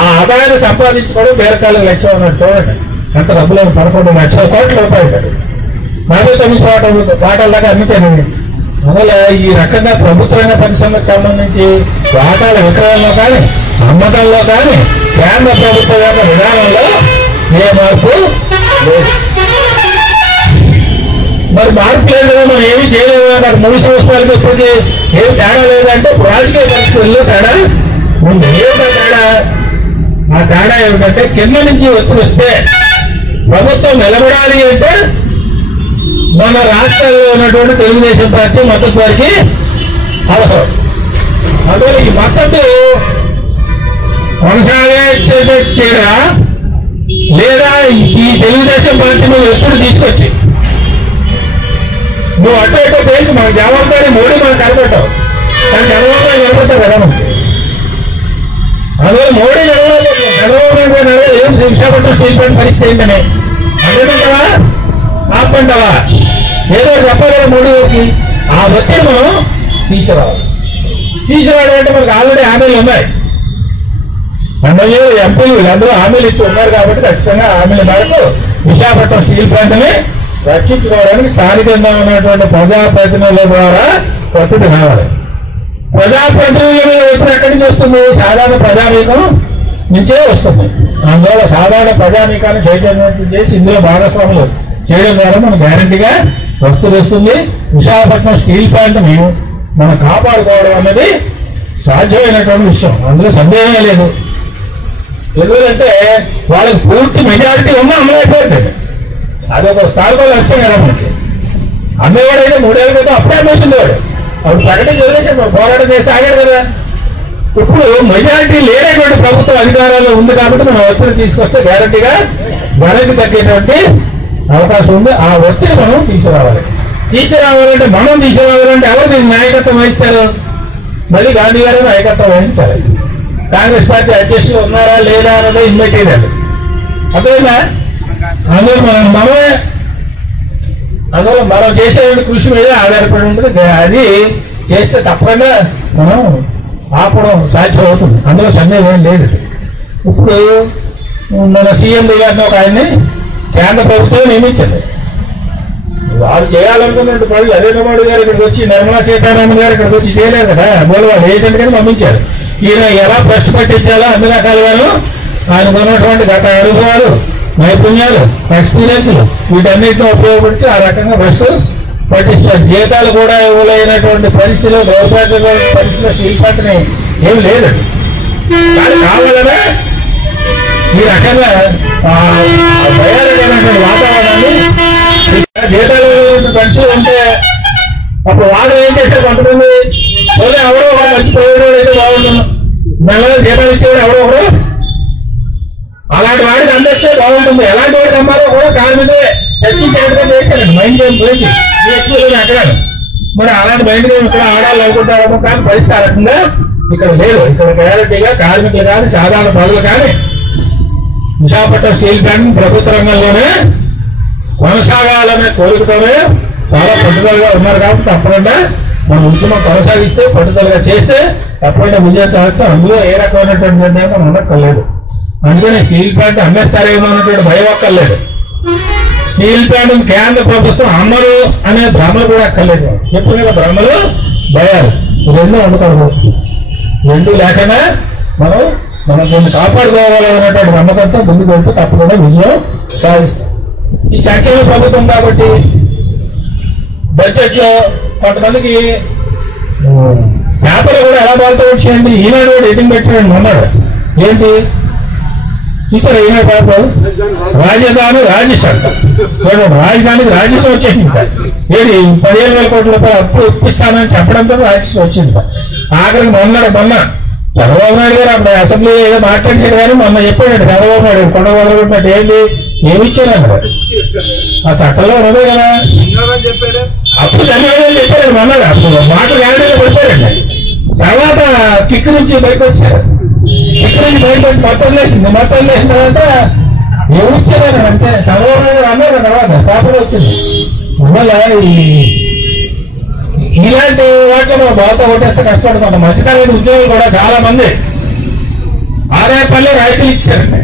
ఆ ఆదాయాన్ని సంపాదించుకోవడం దీర్ఘకాల లక్ష్యం అన్నట్టు చూడండి. ఎంత డబ్బులు 11 లక్షల కోట్ల రూపాయలు 49 వాటాల దాకా అమ్మితేనండి. అందువల్ల ఈ రకంగా ప్రభుత్వ రంగ పరిశ్రమకు సంబంధించి వాటాల విక్రయంలో కానీ అమ్మకాల్లో కానీ కేంద్ర ప్రభుత్వ యొక్క విధానంలో ఏ మార్పు లేదు. మరి మార్పు లేదు, మనం ఏమీ చేయలేదు. మరి 3 సంవత్సరాలకి ఇప్పటికీ ఏం తేడా లేదంటే రాజకీయ పరిస్థితుల్లో తేడా ఉంది. ఏమిటో తేడా? ఆ తేడా ఏమిటంటే కింద నుంచి ఒత్తిడి వస్తే ప్రభుత్వం నిలబడాలి అంటే మన రాష్ట్రాల్లో ఉన్నటువంటి తెలుగుదేశం పార్టీ మద్దతు వారికి అవసరం. అందువల్ల ఈ మద్దతు కొనసాగించేదా లేదా ఈ తెలుగుదేశం పార్టీ నువ్వు ఎప్పుడు తీసుకొచ్చి నువ్వు అటు ఇటో చేయించి మనకు జవాబారి మోడీ మనం కనపెట్టావు, కానీ చంద్రబాబు నాయుడు కనపెట్టావు కదా మనకి. అందువల్ల మోడీ చంద్రబాబు నాయుడు ఏం విశాఖపట్నం స్టీల్ ప్లాంట్ పరిస్థితి ఏంటనే అంటేమంటావా ఆపంటావా ఏదో చెప్పాలి మోడీకి. ఆ ఒత్తిడి మనం తీసుకురావాలి. తీసుకురావడం అంటే మనకు ఆల్రెడీ హామీలు ఉన్నాయి. ఎమ్మెల్యేలు ఎంపీలు వీళ్ళందరూ హామీలు ఇచ్చి ఉన్నారు కాబట్టి ఖచ్చితంగా హామీల మేరకు విశాఖపట్నం స్టీల్ ప్లాంట్ ని రక్షించుకోవడానికి స్థానికంగా ఉన్నటువంటి ప్రజాప్రతినిధుల ద్వారా ఒత్తిడి రావాలి. ప్రజాప్రతినిధుల మీద ఒత్తిడి ఎక్కడి నుంచి వస్తుంది? సాధారణ ప్రజానీకం నుంచే వస్తుంది. అందువల్ల సాధారణ ప్రజానీకాన్ని చైతన్యం చేసి ఇందులో భాగస్వాములు చేయడం ద్వారా మనకు గ్యారంటీగా ఒత్తిడి వస్తుంది. విశాఖపట్నం స్టీల్ ప్లాంట్ ని మనం కాపాడుకోవడం అనేది సాధ్యమైనటువంటి విషయం, అందులో సందేహమే లేదు. ఎందుకంటే వాళ్ళకి పూర్తి మెజారిటీ ఉన్నా అమలైపోయింది. అదొక స్థాయిలో వచ్చాం కదా మనకి. అమ్మేవాడైతే 3 ఏళ్ళ క్రితం అప్పుడే అమ్మేసింది వాడు, అప్పుడు ప్రకటన వదిలేసాడు, పోరాటం చేస్తే ఆగాడు కదా. ఇప్పుడు మెజారిటీ లేనటువంటి ప్రభుత్వం అధికారాల్లో ఉంది కాబట్టి మనం ఒత్తిడి తీసుకొస్తే గ్యారంటీగా వెనక్కి తగ్గేటువంటి అవకాశం ఉంది. ఆ ఒత్తిడి మనం తీసుకురావాలంటే మనం తీసుకురావాలంటే ఎవరు దీనికి నాయకత్వం వహిస్తారు? మళ్ళీ గాంధీ గారు నాయకత్వం వహించాలి. కాంగ్రెస్ పార్టీ అధ్యక్షులు ఉన్నారా లేదా అన్నది ఇన్మెటీరియల్. అర్థమైందా? అందులో మనం చేసే కృషి మీద ఆధారపడి ఉంటుంది. అది చేస్తే తప్పకుండా మనం ఆపడం సాధ్యం అవుతుంది, అందులో సందేహం ఏం లేదు. ఇప్పుడు మన సీఎం గారిని ఒక ఆయన్ని కేంద్ర ప్రభుత్వం నియమించింది. వాళ్ళు చేయాలనుకున్నట్టు పనులు నరేంద్ర మోడీ గారు ఇక్కడికి వచ్చి, నిర్మలా సీతారామన్ గారు ఇక్కడికి వచ్చి చేయలేదు కదా. అందువల్ల వాళ్ళు ఏజెంట్ గాని పంపించారు. ఈయన ఎలా భ్రష్టు పట్టించాలో అన్ని రకాలుగాను ఆయనకు ఉన్నటువంటి గత అనుభవాలు, నైపుణ్యాలు, ఎక్స్పీరియన్స్లు వీటన్నిటిని ఉపయోగపడిచి ఆ రకంగా భ్రష్టు పట్టిస్తారు. జీతాలు కూడా ఇవ్వలేనటువంటి పరిస్థితిలో, దౌర్భాగ్య పరిస్థితిలో స్టీల్ ప్లాంట్ని ఏమి లేదండి. కానీ కావాలనే ఈ రకంగా భయాలైనటువంటి వాతావరణాన్ని, జీతాలు పెన్షన్ ఉంటే అప్పుడు వాడు ఏం చేశారు? కొంతమంది ఎవరో ఒక మంచి ప్రయోజనం అయితే బాగుంటుంది, మెల్లగా జీతాలు ఇచ్చేవాడు ఎవరో ఒకరు అలాంటి వాడికి అందిస్తే బాగుంటుంది. ఎలాంటి వాడికి అమ్మారో కూడా కార్మికులే చర్చించేట్టుగా చేశారండి. మైండ్ గేమ్ చేసి ఎక్కువ అక్కడ మరి అలాంటి మైండ్ గేమ్ ఇక్కడ ఆడాలి అనుకుంటారేమో, కానీ పరిస్థితి ఆ రకంగా ఇక్కడ లేదు. ఇక్కడ క్లారిటీగా కార్మికులు కానీ సాధారణ ప్రజలు కానీ విశాఖపట్నం స్టీల్ ప్లాంట్ ప్రభుత్వ రంగంలోనే కొనసాగాలనే కోరికతోనే చాలా పట్టుదలగా ఉన్నారు. కాబట్టి తప్పకుండా మనం ఉద్యమం కొనసాగిస్తే, పట్టుదలగా చేస్తే తప్పకుండా విజయం సాధిస్తాం. అందులో ఏ రకమైనటువంటి నిర్ణయం మనం ఉండక్కర్లేదు. అందుకని స్టీల్ ప్లాంట్ అమ్మేస్తారేమో అన్నటువంటి భయం అక్కర్లేదు. స్టీల్ ప్లాంట్ కేంద్ర ప్రభుత్వం అమ్మరు అనే భ్రమలు కూడా అక్కర్లేదు. చెప్పు కదా, భ్రమలు భయాలు రెండు ఉండకూడదు. రెండు లేకుండా మనం దీన్ని కాపాడుకోవాలన్నటువంటి నమ్మకంతో ముందుకు వెళ్తే తప్పకుండా విజయం సాధిస్తాం. ఈ సంఖ్యల ప్రభుత్వం కాబట్టి బడ్జెట్ లో కొంతమందికి పేపర్లు కూడా ఎలా బాగుతా వచ్చేయండి. ఈనాడు కూడా ఎడిటింగ్ పెట్టాడు అన్నాడు. ఏంటి చూసారు? ఈనాడు పేపర్ రాజధాని రాజశేఖర్ రాజధానికి రాజస్వం వచ్చేసింది. ఏది 15,000 కోట్ల రూపాయలు అప్పు ఇప్పిస్తానని చెప్పడంతో రాజస్వం వచ్చింది. ఆఖరికి మొన్న చంద్రబాబు నాయుడు గారు అప్పుడు అసెంబ్లీ ఏదో మాట్లాడిచాడు కానీ మొన్న చెప్పాడు చంద్రబాబు నాయుడు కొండ వదలగొట్టినట్టు ఏంటి ఏమి ఇచ్చారన్నాడు. ఆ చట్టంలో ఉన్నదే కదా. అప్పుడు ధన్యవాదాలు చెప్పారు మొన్నగా. అప్పుడు మాటలు గ్యారెంటీగా పడిపోయారండి. తర్వాత కిక్ నుంచి బయటకు వచ్చారు. కిక్ నుంచి బయటకు వచ్చి మొత్తం లేసింది. మొత్తం లేసిన తర్వాత ఏమి ఇచ్చారని అంటే చంద్రబాబు నాయుడు అన్నారు. తర్వాత పేపర్ వచ్చింది. అందువల్ల ఇలాంటి వాటిలో మనం బాగా కొట్టేస్తే కష్టపడుతుంటాం. మధ్యతరగతి ఉద్యోగులు కూడా చాలా మంది ఆదాయ పల్లె రాయితీలు ఇచ్చారండి.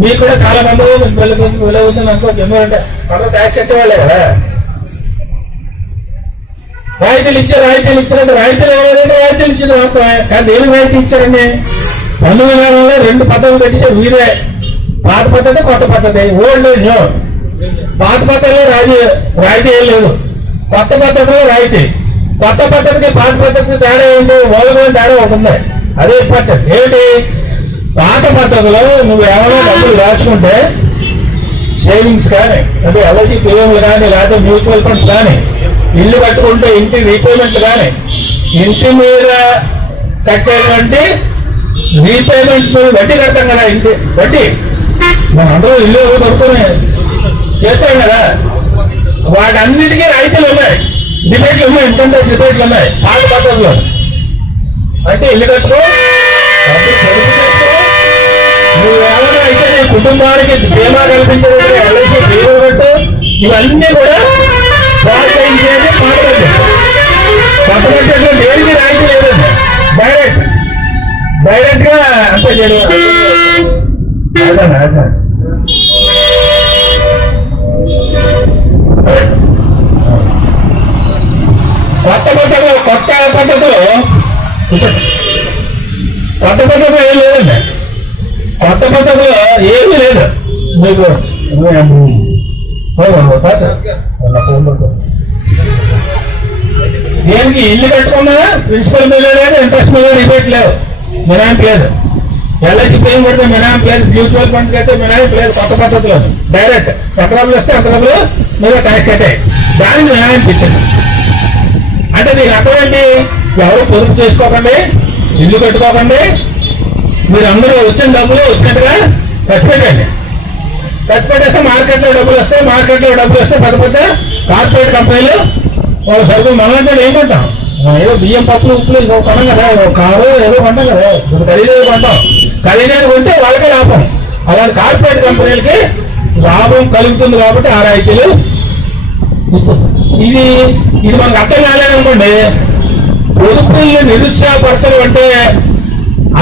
మీకు కూడా చాలా మంది వెళ్ళవుతుంది అనుకోవచ్చు. ఎందుకంటే మనం ట్యాక్స్ కట్టేవాళ్ళే కదా. రాయితీలు ఇచ్చారంటే రాయితీలు ఇవ్వలేదంటే రాయితీలు ఇచ్చింది వాస్తవమే. కానీ దేనికి రాయితీ ఇచ్చారండి? 1900లో 2 పద్ధతులు పెట్టించారు. వీరే పాత పద్ధతి, కొత్త పద్ధతి. Old new. పాత పద్ధతిలో రాయితీ ఏం లేదు, కొత్త పద్ధతిలో రాయితీ. కొత్త పద్ధతికి పాత పద్ధతికి తేడా ఏంటి? మూలమైన తేడా ఒకటి ఉంది. అదే ఇంపార్టెంట్. ఏంటి? పాత పద్ధతిలో నువ్వు ఎవరో డబ్బులు దాచుకుంటే సేవింగ్స్ కానీ, అంటే ఎల్ఐసి ప్రీమియంలు కానీ, లేకపోతే మ్యూచువల్ ఫండ్స్ కానీ, ఇల్లు కట్టుకుంటే ఇంటి రీపేమెంట్ కానీ, ఇంటి మీద కట్టేటువంటి రీపేమెంట్ వడ్డీ కడతాం కదా, ఇంటి వడ్డీ మనం అందరూ ఇల్లు కొనుక్కొని చేస్తాం కదా, వాటన్నిటికీ రైతులు ఉన్నాయి, డిబేట్లు ఉన్నాయి, ఇన్కమ్ ట్యాక్స్ డిబేట్లు ఉన్నాయి పాత పద్ధతిలో. అంటే ఇల్లు కట్టుకో, నువ్వు ఏమైనా అయితే నీ కుటుంబానికి బీమా కల్పించే ఎల్ఐసి బీమా కట్టు, ఇవన్నీ కూడా ప్రోత్సహించేది పాత బడ్జెట్. కొత్త బడ్జెట్లో దేనికి రాయితీ లేదండి, డైరెక్ట్ గా అంతే చేయడం. కొత్త పద్ధతిలో ఏం లేదండి, కొత్త పద్ధతిలో ఏమీ లేదు మీకు. దేనికి ఇల్లు కట్టుకున్నా ప్రిన్సిపల్ మీద లేదు, ఇంట్రెస్ట్ మీద రిబేట్ లేదు, మినాయింపు లేదు. ఎల్ఐసి పేరు పడితే మినాయింపు లేదు, మ్యూచువల్ ఫండ్కి అయితే మినాయింపు లేదు. కొత్త పద్ధతిలో డైరెక్ట్ ఎంత డబ్బులు వస్తే అంత డబ్బులు మీద ట్యాక్స్ కట్టాయి, దానికి మినాయింపు ఇచ్చింది. అంటే దీని అర్థం ఏంటి? ఎవరు పొదుపు చేసుకోకండి, ఇల్లు కట్టుకోకండి, మీరు అందరూ వచ్చిన డబ్బులు వచ్చినట్టుగా ఖర్చు పెట్టండి. ఖర్చు పెట్టేస్తే మార్కెట్లో డబ్బులు వస్తాయి, మార్కెట్లో డబ్బులు వస్తే పెద్ద పెద్ద కార్పొరేట్ కంపెనీలు వాళ్ళ సరుకులు మనలంటే ఏం కొంటాం, ఏదో బియ్యం పప్పులు ఉప్పులు ఇంకో కొనం కదా, కారు ఏదో కొంటాం కదా, ఖరీదేది కొంటాం, ఖరీదేది కొంటే వాళ్ళకే లాభం. అలాంటి కార్పొరేట్ కంపెనీలకి లాభం కలుగుతుంది కాబట్టి ఆ రాయితీలు ఇస్తుంది. ఇది మనకు అర్థం కాలేదనుకోండి, పొదుపుల్ని నిరుత్సాహపరచడం అంటే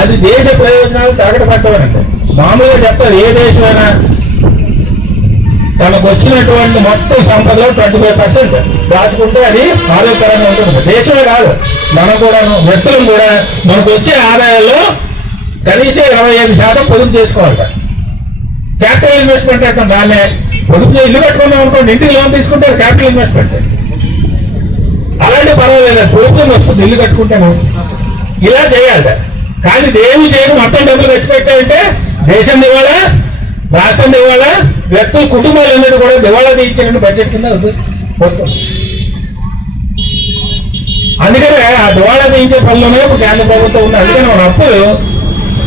అది దేశ ప్రయోజనాలు తరగట పెట్టవాలండి. మామూలుగా చెప్తారు, ఏ దేశమైనా తనకు వచ్చినటువంటి మొత్తం సంపదలో 25% దాచుకుంటే అది ఆరోగ్యకరంగా ఉంటుంది. దేశమే కాదు, మనం కూడా వ్యక్తులు కూడా మనకు వచ్చే ఆదాయాల్లో కనీసం 25% పొదుపు చేసుకోవాలి. క్యాపిటల్ ఇన్వెస్ట్మెంట్ అంటే దాన్నే పొదుపు. ఇల్లు కట్టుకున్నాం అనుకోండి, ఇంటికి లోన్ తీసుకుంటే క్యాపిటల్ ఇన్వెస్ట్మెంట్, అలాంటి పర్వాలేదు, పొదుపు వస్తుంది ఇల్లు కట్టుకుంటాను. ఇలా చేయాలి. కానీ దేని చేయడం మొత్తం డబ్బులు ఖర్చు పెట్టాయంటే దేశం దివాళా, రాష్ట్రం దివాళా, వ్యక్తుల కుటుంబాలు అన్నిటి కూడా దివాళా తీయించిన బడ్జెట్ కింద వస్తుంది. అందుకనే ఆ దివాళా తీయించే పనిలోనే ఇప్పుడు కేంద్ర ప్రభుత్వం ఉంది. అందుకని మన అప్పులు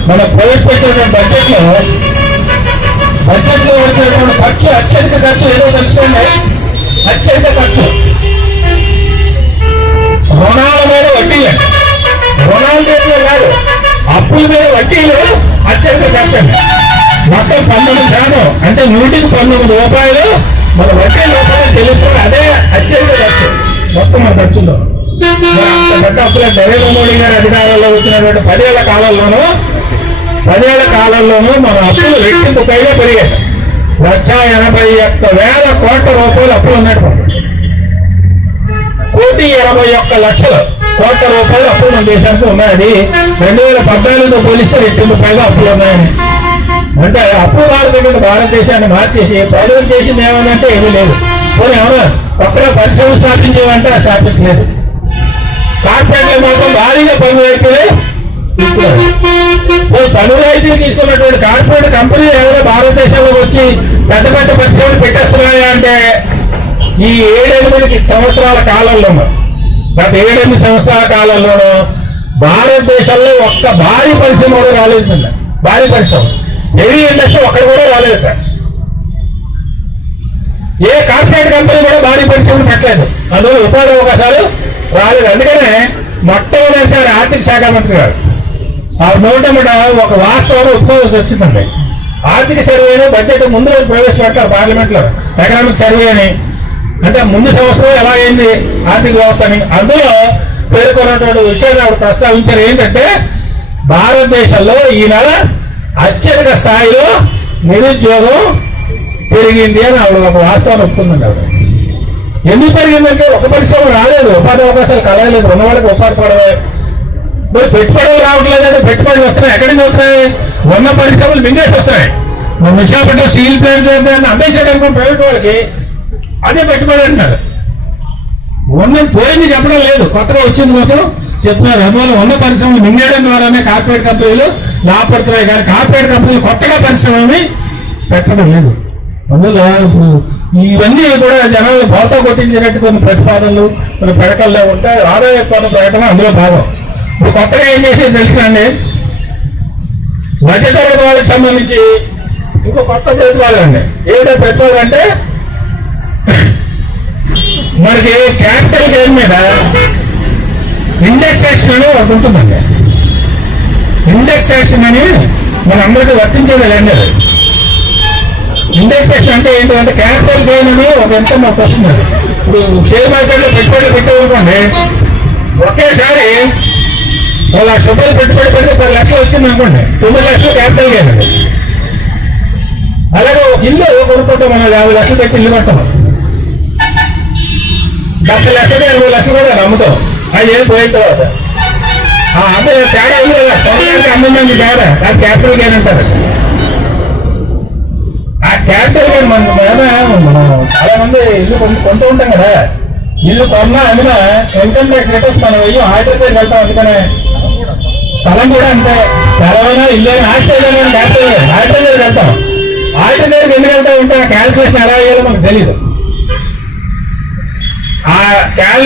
మన ప్రవేశపెట్టిన బడ్జెట్లో వచ్చినటువంటి ఖర్చు, అత్యధిక ఖర్చు ఏదో తెలుసుకోండి, అత్యధిక ఖర్చు రుణాల మీద వడ్డీలు. రుణాలు చేసే కాదు, అప్పుల మీద వడ్డీలు అత్యధిక ఖర్చు అండి. మొత్తం 19% అంటే 100కి 19 రూపాయలు మన వడ్డీ రూపాయలు తెలుసుకోండి, అదే అత్యధిక ఖర్చు మొత్తం మన ఖర్చులో. పెద్ద అప్పులే నరేంద్ర మోడీ గారి అధికారంలో వచ్చినటువంటి 10 ఏళ్ల కాలంలోనూ మన అప్పులు రెట్టింపు పైగా పెరిగాయి. 1,81,000 కోట్ల రూపాయలు అప్పులు ఉన్నట్టు, 1,81,00,000 కోట్ల రూపాయలు అప్పులు మన దేశానికి ఉన్నాయి. 2014తో పోలిస్తే రెట్టింపు పైగా అప్పులు ఉన్నాయని. అంటే అప్పు భారత భారతదేశాన్ని మార్చేసి ప్రజలు చేసింది ఏమనంటే ఏమీ లేదు. పోనీ ఏమన్నా కొత్తగా పరిశ్రమలు స్థాపించేవంటే స్థాపించలేదు. కార్పొరేట్లు మాత్రం భారీగా పన్ను రైతులు తీసుకున్నారు. పన్ను రైతులు తీసుకున్నటువంటి కార్పొరేట్ కంపెనీ ఎవరో భారతదేశంలో వచ్చి పెద్ద పెద్ద పరిశ్రమలు పెట్టేస్తున్నాయా అంటే ఈ 7-8 సంవత్సరాల కాలంలోనూ, గత 7-8 సంవత్సరాల కాలంలోనూ భారతదేశంలో ఒక్క భారీ పరిశ్రమ కూడా రాలేదండి. భారీ పరిశ్రమ హెవీ ఇండస్ట్రీ ఒక్కడ కూడా రాలేదు. ఏ కార్పొరేట్ కంపెనీ కూడా భారీ పరిశ్రమలు పెట్టలేదు, అందులో ఉపాధి అవకాశాలు రాలేదు. అందుకనే మొట్టమొదటిసారి ఆర్థిక శాఖ మంత్రి గారు ఆ నోటముట ఒక వాస్తవాన్ని ఒప్పుకోవాల్సి వచ్చిందండి. ఆర్థిక సర్వేను బడ్జెట్ ముందు రోజు ప్రవేశపెట్టారు పార్లమెంట్ లో, ఎకనామిక్ సర్వే అని. అంటే ముందు సంవత్సరం ఎలా అయింది ఆర్థిక వ్యవస్థ అని అందులో పేర్కొన్నటువంటి విషయాన్ని ఆవిడ ప్రస్తావించారు. ఏంటంటే భారతదేశంలో ఈ నెల అత్యధిక స్థాయిలో నిరుద్యోగం పెరిగింది అని ఆవిడ ఒక వాస్తవాన్ని ఒప్పుకుందండి. ఆవిడ ఎందుకు పెరిగిందంటే ఒక పరిశ్రమ రాలేదు, ఉపాధి అవకాశాలు కలగలేదు, ఉన్నవాళ్ళకి ఉపాధి పడవే. మరి పెట్టుబడులు రావట్లేదంటే పెట్టుబడులు వస్తున్నాయి, ఎక్కడి నుంచి వస్తున్నాయి? ఉన్న పరిశ్రమలు మింగేసి వస్తున్నాయి. మన విశాఖపట్నం స్టీల్ ప్లాంట్ అమ్మేసాడు ప్రైవేట్ వాళ్ళకి, అదే పెట్టుబడి అంటున్నారు. ఉన్నది పోయింది చెప్పడం లేదు, కొత్తగా వచ్చింది కోసం చెప్తున్నారు. అందువల్ల ఉన్న పరిశ్రమలు మింగేయడం ద్వారానే కార్పొరేట్ కంపెనీలు లాభపడుతున్నాయి, కానీ కార్పొరేట్ కంపెనీలు కొత్తగా పరిశ్రమని పెట్టడం లేదు. అందువల్ల ఇప్పుడు ఇవన్నీ కూడా జనాలు బోతా కొట్టించినట్టు కొన్ని ప్రతిపాదనలు కొన్ని ప్రకటనలు ఉంటాయి. ఆదాయ పన్ను ప్రకటన అందులో భాగం. ఇప్పుడు కొత్తగా ఏం చేసేది తెలుసండి, మధ్యతరగతి వాళ్ళకి సంబంధించి ఇంకో కొత్త ప్రతిపాదన అండి. ఏమిటో ప్రతిపాదన అంటే మనకి క్యాపిటల్ గెయిన్ మీద ఇండెక్సేషన్ అని ఒకటి ఉంటుందండి. ఇండెక్సేషన్ అని మన అందరికీ వర్తించేది లేండి. ఇండెక్సేషన్ అంటే ఏంటంటే క్యాపిటల్ గెయిన్ అని ఒక ఎంత మాకు వస్తుంది. ఇప్పుడు షేర్ మార్కెట్ లో పెట్టుబడి పెట్టేనుకోండి, ఒకేసారి 1 లక్ష రూపాయలు పెట్టుబడి పెడితే 10 లక్షలు వచ్చింది అనుకోండి, 9 లక్షలు క్యాపిటల్ గెయిన్ అండి. అలాగే ఒక ఇల్లు కొనుక్కుంటాం, మనం 50 లక్షలు పెట్టి ఇల్లు కొంటాం, 70 లక్షలు 80 లక్షలు కూడా అమ్ముతాం. అది ఏం పోయిన తర్వాత అమ్మే తేడా ఉంది కదా, కొనడానికి అమ్మిందండి తేడా, అది క్యాపిటల్ గెయిన్ అంటారు. ఆ క్యాపిటల్ గెయిన్ మనం చాలా మంది ఇల్లు కొంటూ ఉంటాం కదా, ఇల్లు కొన్నా అమ్మినా ఇన్కమ్ ట్యాక్స్ రిటర్న్స్ మనం వెయ్యం, ఆడిటర్ దగ్గరికి వెళ్తాం. అందుకనే స్థలం కూడా అంతే, స్థలమైనా ఇల్లు అయినా ఆస్తి ఏదైనా క్యాపిటల్ గెయిన్ ఆడిటర్ దగ్గరికి వెళ్తాం. ఆడిటర్ దగ్గరికి ఎందుకు వెళ్తా ఉంటే ఆ క్యాల్కులేషన్ ఎలా వేయాలో మనకు తెలియదు. ఆ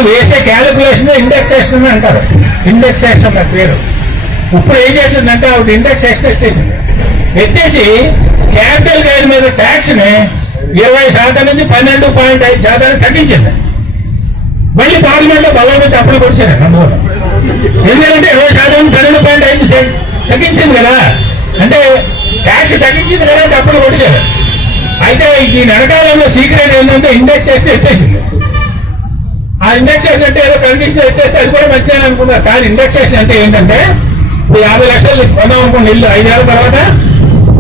వేసే క్యాలిక్యులేషన్ ఇండెక్సేషన్ అని అంటారు. ఇండెక్సేషన్ నా పేరు. ఇప్పుడు ఏం చేసిందంటే ఆవిడ ఇండెక్సేషన్ ఎత్తేసి క్యాపిటల్ గెయిన్ మీద ట్యాక్స్ ని 20% నుంచి 12.5% తగ్గించింది. మళ్ళీ పార్లమెంట్ లో బల్ల పెట్టి అప్పులు కొడిచారు అందువల్ల. ఎందుకంటే 20% 12.5 తగ్గించింది కదా, అంటే ట్యాక్స్ తగ్గించింది కదా, అప్పులు కొడిచారు. అయితే దీని వెనకాలంలో సీక్రెట్ ఏంటంటే ఇండెక్సేషన్ ఎత్తేసింది. ఆ ఇండెక్సేషన్ అంటే ఏదో కండిషన్ ఎత్తేస్తే అది కూడా మంచిదని అనుకున్నారు. కానీ ఇండెక్సేషన్ అంటే ఏంటంటే ఇప్పుడు 50 లక్షలు కొన్నాం అనుకోండి ఇల్లు, 5 ఏళ్ళ తర్వాత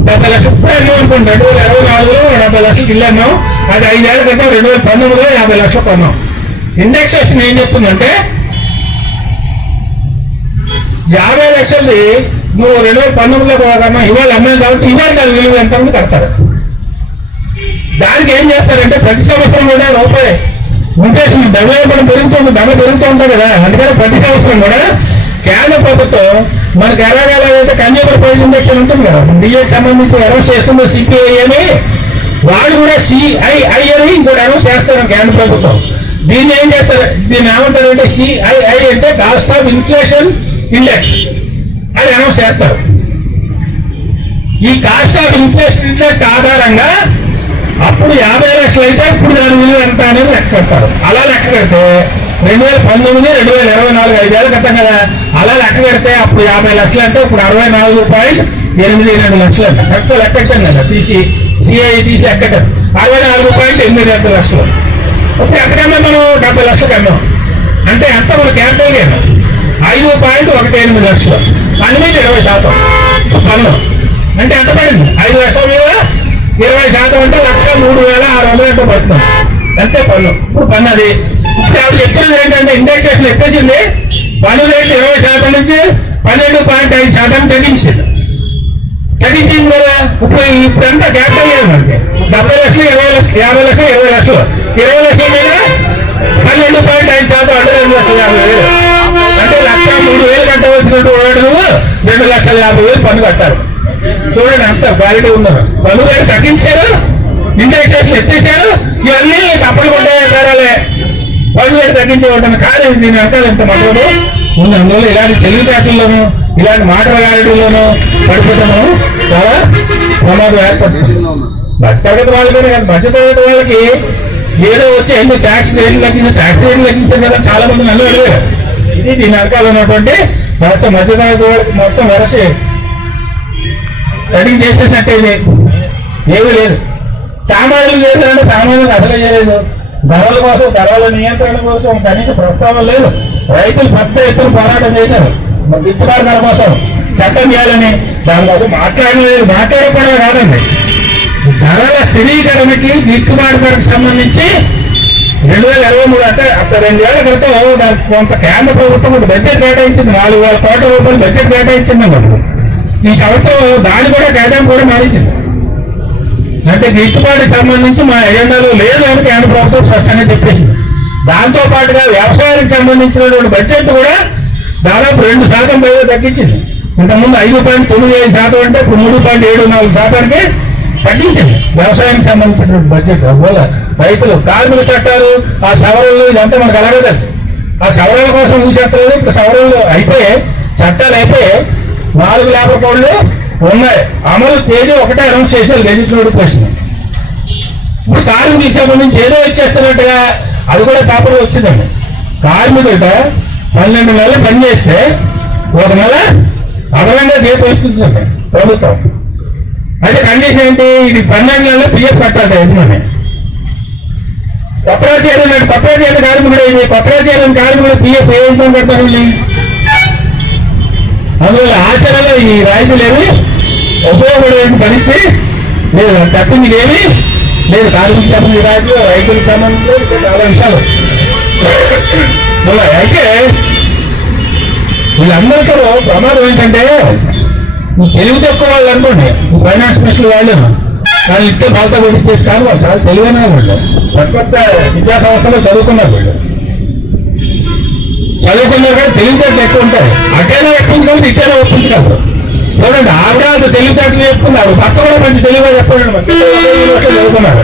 70 లక్షలు ఇప్పుడు అన్నాం అనుకోండి, 2024లో 70 లక్షలకు ఇల్లు అన్నాం. అది 5 ఏళ్ల క్రితం 2019లో 50 లక్షలు కొన్నాం. ఇండెక్సేషన్ ఏం చెప్తుందంటే 50 లక్షలది నువ్వు 2019లో కొన్నావు, ఇవాళ అమ్మాయి కాబట్టి ఇవాళ దాని విలువ ఎంత ఉంది కడతారు. దానికి ఏం చేస్తారంటే ప్రతి సంవత్సరం కూడా రూపాయి ఇన్ఫ్లేషన్ ద్రవ్యోల్బణం పెరుగుతుంది, ధర పెరుగుతూ ఉంటుంది కదా, అందుకని ప్రతి సంవత్సరం కూడా కేంద్ర ప్రభుత్వం మనకి ఎలాగైతే కన్జ్యూమర్ ప్రైస్ ఇండెక్స్ ఉంటుంది కదా, డిఏకి సంబంధించి అనౌన్స్ చేస్తుందో సిపిఐ అని, వాళ్ళు కూడా సిఐఐ అని ఇంకోటి అనౌన్స్ చేస్తారు కేంద్ర ప్రభుత్వం. దీన్ని ఏం చేస్తారు, దీన్ని ఏమంటారంటే సిఐఐ అంటే కాస్ట్ ఆఫ్ ఇన్ఫ్లేషన్ ఇండెక్స్ అది అనౌన్స్ చేస్తారు. ఈ కాస్ట్ ఆఫ్ ఇన్ఫ్లేషన్ ఇండెక్స్ ఆధారంగా అప్పుడు 50 లక్షలు అయితే ఇప్పుడు దాని విలువ ఎంత అనేది లెక్క పెడతారు. అలా లెక్క పెడితే 2019, 2024 5 ఏళ్ళ క్రితం కదా, అలా లెక్క పెడితే అప్పుడు 50 లక్షలు అంటే ఇప్పుడు 64.82 లక్షలు అంట. కరెక్ట్ లెక్క పెట్టాను కదా, సిఐ తీసి లెక్కటారు 64.82 లక్షలు. ఇప్పుడు ఎంతకన్నా మనం 70 లక్షలు కన్నాం అంటే ఎంత మన క్యాపిటల్ గెయిన్ 5.18 లక్షలు, దాని మీద 20% పన్ను అంటే ఎంత పడింది, 5 లక్షల మీద 20% అంటే 1,03,600 ఎంతో పడుతున్నాం, అంతే పన్ను. ఇప్పుడు పన్ను అది ఇప్పుడు ఆవిడ చెప్తున్నది ఏంటంటే ఇండెక్సేషన్ ఎత్తేసింది, పన్ను రేట్లు 20% నుంచి 12.5% తగ్గించింది కదా. ఇప్పుడు ఎంత క్యాపిటల్ గెయిన్ అంటే 70 లక్షలు 20 లక్షలు 50 లక్షలు 20 లక్షలు 20 లక్షల మీద 12.5% అంటే 2,50,000 అంటే 1,03,000 కట్టవలసినట్టు వాడు 2,50,000 పన్ను కట్టారు. చూడండి అంత క్వాలిటీ ఉన్నారు. పన్ను రేటు తగ్గించారు, ఇండెక్సేషన్ ఎత్తేసారు, ఇవన్నీ తప్పలు పడ్డాయి పేరాలే. పన్ను రేటు తగ్గించే ఉంటాను కానీ దీని వెనకాల ఎంత మతలు ఉంది. అందువల్ల ఇలాంటి తెలివితేటల్లోనూ ఇలాంటి మాటల గారిలోనూ పడిపోతే మనం చాలా ప్రమాదం ఏర్పడుతుంది. మధ్యతరగతి వాళ్ళకనే కాదు, మధ్యతరగతి వాళ్ళకి ఏదో వచ్చి ఎందుకు ట్యాక్స్ రేట్లు తగ్గించారు కదా చాలా మంది నన్ను అడిగారు. ఇది దీని వెనకాల ఉన్నటువంటి మధ్యతరగతి వాళ్ళకి మొత్తం వరసి స్టడీ చేసేసినట్టే ఇది ఏమీ లేదు. సామాన్యులు చేశారంటే సామాన్యులు అసలు చేయలేదు. ధరల కోసం, ధరల నియంత్రణ కోసం కనీస ప్రస్తావన లేదు. రైతులు పెద్ద ఎత్తున పోరాటం చేశారు గిట్టుబాటు ధర కోసం చట్టం చేయాలని. దానికోసం మాట్లాడకపోవడమే కాదండి, ధరల స్థిరీకరణకి గిట్టుబాటు ధరకు సంబంధించి 2023 అంటే అప్పుడు 2 ఏళ్ల క్రితం దానికి కొంత కేంద్ర ప్రభుత్వం బడ్జెట్ కేటాయించింది, 4,000 కోట్ల రూపాయలు బడ్జెట్ కేటాయించింది అన్నమాట. ఈ సంవత్సరం దాన్ని కూడా కేటాయింపు కూడా మానేసింది. అంటే గిట్టుబాటుకి సంబంధించి మా ఎజెండాలో లేదు అని కేంద్ర ప్రభుత్వం స్పష్టంగా చెప్పేసింది. దాంతో పాటుగా వ్యవసాయానికి సంబంధించినటువంటి బడ్జెట్ కూడా దాదాపు 2% పైగా తగ్గించింది. ఇంతకుముందు 5.95% అంటే ఇప్పుడు 3.74%కి తగ్గించింది వ్యవసాయానికి సంబంధించినటువంటి బడ్జెట్. అందువల్ల రైతులు కార్మిక చట్టాలు ఆ సవరణలు ఇదంతా మనకు అలాగే తెలుసు. ఆ సవరణల కోసం ఊసేస్తలేదు. ఇప్పుడు సవరణలు అయిపోయి చట్టాలు అయిపోయి 4 లేబర్ కోడ్లు ఉన్నాయి. అమలు తేదీ ఒకటే అనౌన్స్ చేశారు గెజిట్ నోటిఫికేషన్. ఇప్పుడు కార్మికులకు సంబంధించి ఏదో ఇచ్చేస్తున్నట్టుగా అది కూడా పేపర్లో వచ్చిందండి. కార్మికులట 12 నెలలు పని చేస్తే 1 నెల అదనంగా చేపిస్తుందండి ప్రభుత్వం. అయితే కండిషన్ ఏంటి? ఇది 12 నెలలు పిఎఫ్ కట్టాలి యజమాని. కొత్తగా చేరిన కార్మికుడు ఏంటి? కొత్తగా చేరిన కార్మికుడు పిఎఫ్ ఏ యజమాని కడతారండి? అందువల్ల ఆచరణలో ఈ రాయితీలు ఏమి ఉపయోగపడే పరిస్థితి లేదు. తప్పింది ఏమి లేదు. కార్మికులకు సంబంధించిన రాయితీలు, రైతులకు సంబంధించి చాలా విషయాలు. అయితే వీళ్ళందరితో ప్రమాదం ఏంటంటే, తెలివి తక్కువ వాళ్ళు అనుకోండి, ఫైనాన్స్ మినిస్టర్ వాళ్ళు కానీ ఇట్టే బాగా కొట్టించేసి కాదు. వాళ్ళు చాలా తెలివైన వాళ్ళు, కొత్త విద్యా సంస్థలో చదువుకున్నారు. వీళ్ళు చదువుకున్నారు కానీ తెలివితేటలు ఎక్కువ ఉంటాయి. అటైనా ఒప్పించగలరు, ఇటైనా ఒప్పించగలరు. చూడండి, ఆవిడ అది తెలివితేటలు చెప్పుకుంది. ఆవిడ పక్క కూడా మంచి తెలివిగా చెప్పండి చదువుకున్నారు.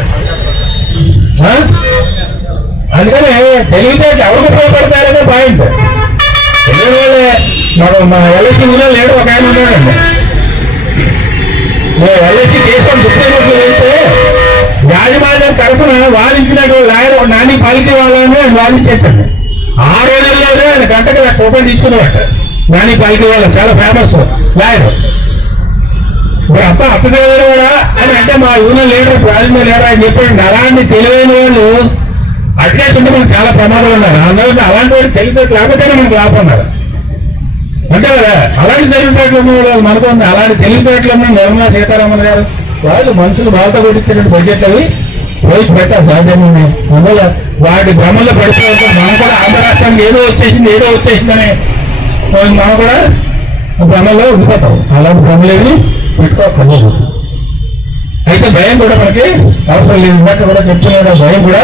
అందుకని తెలివితేటలు ఎవరికి ఉపయోగపడతారనే పాయింట్. తెలియని వాళ్ళే మా ఎల్ఐసి ఊళ్ళో లేడు, ఒక ఆయన ఉన్నాడండి. ఎల్ఐసి కేసుకొని సుప్రీంకోర్టులో వేస్తే యాజమాన్యం తరఫున వాదించినటువంటి లాయర్ నాని పాలిటీ వాళ్ళని వాదించేటండి. 6 నెలల్లోనే ఆయన గంటకి రూపాయలు తీసుకునేవాట. నాని పాలిటీ వాళ్ళ చాలా ఫేమస్ లాయర్. అప్పదేవారు కూడా అని అంటే మా యూనియన్ లీడర్ రాజకీయ లీడర్ అని చెప్పండి. అలాంటి తెలివైన వాళ్ళు అట్లేసి ఉంటే మనకు చాలా ప్రమాదం ఉన్నారు. అందువల్ల అలాంటి వాడు తెలివితేటలు లేకపోతేనే మనకు లాభం ఉన్నారు అంటే కదా. అలాంటి తెలివితేటలు ఉన్న మనకు ఉంది. అలాంటి తెలివితేటలు ఉన్న నిర్మలా సీతారామన్ గారు వాళ్ళు మనుషులు బాధ కొట్టించిన బడ్జెట్ అవి రోజు పెట్టాలి సాధ్యమే. అందువల్ల వాటి భ్రమంలో పడిపోతే మనం కూడా ఆంధ్ర రాష్ట్రానికి ఏదో వచ్చేసిందని మనం కూడా భ్రమంలో ఉండిపోతాం. అలాంటి భ్రమలేవి పెట్టుకోకూడదు. అయితే భయం కూడా మనకి అవసరం లేదు. ఇందాక కూడా చెప్తున్నాడు, భయం కూడా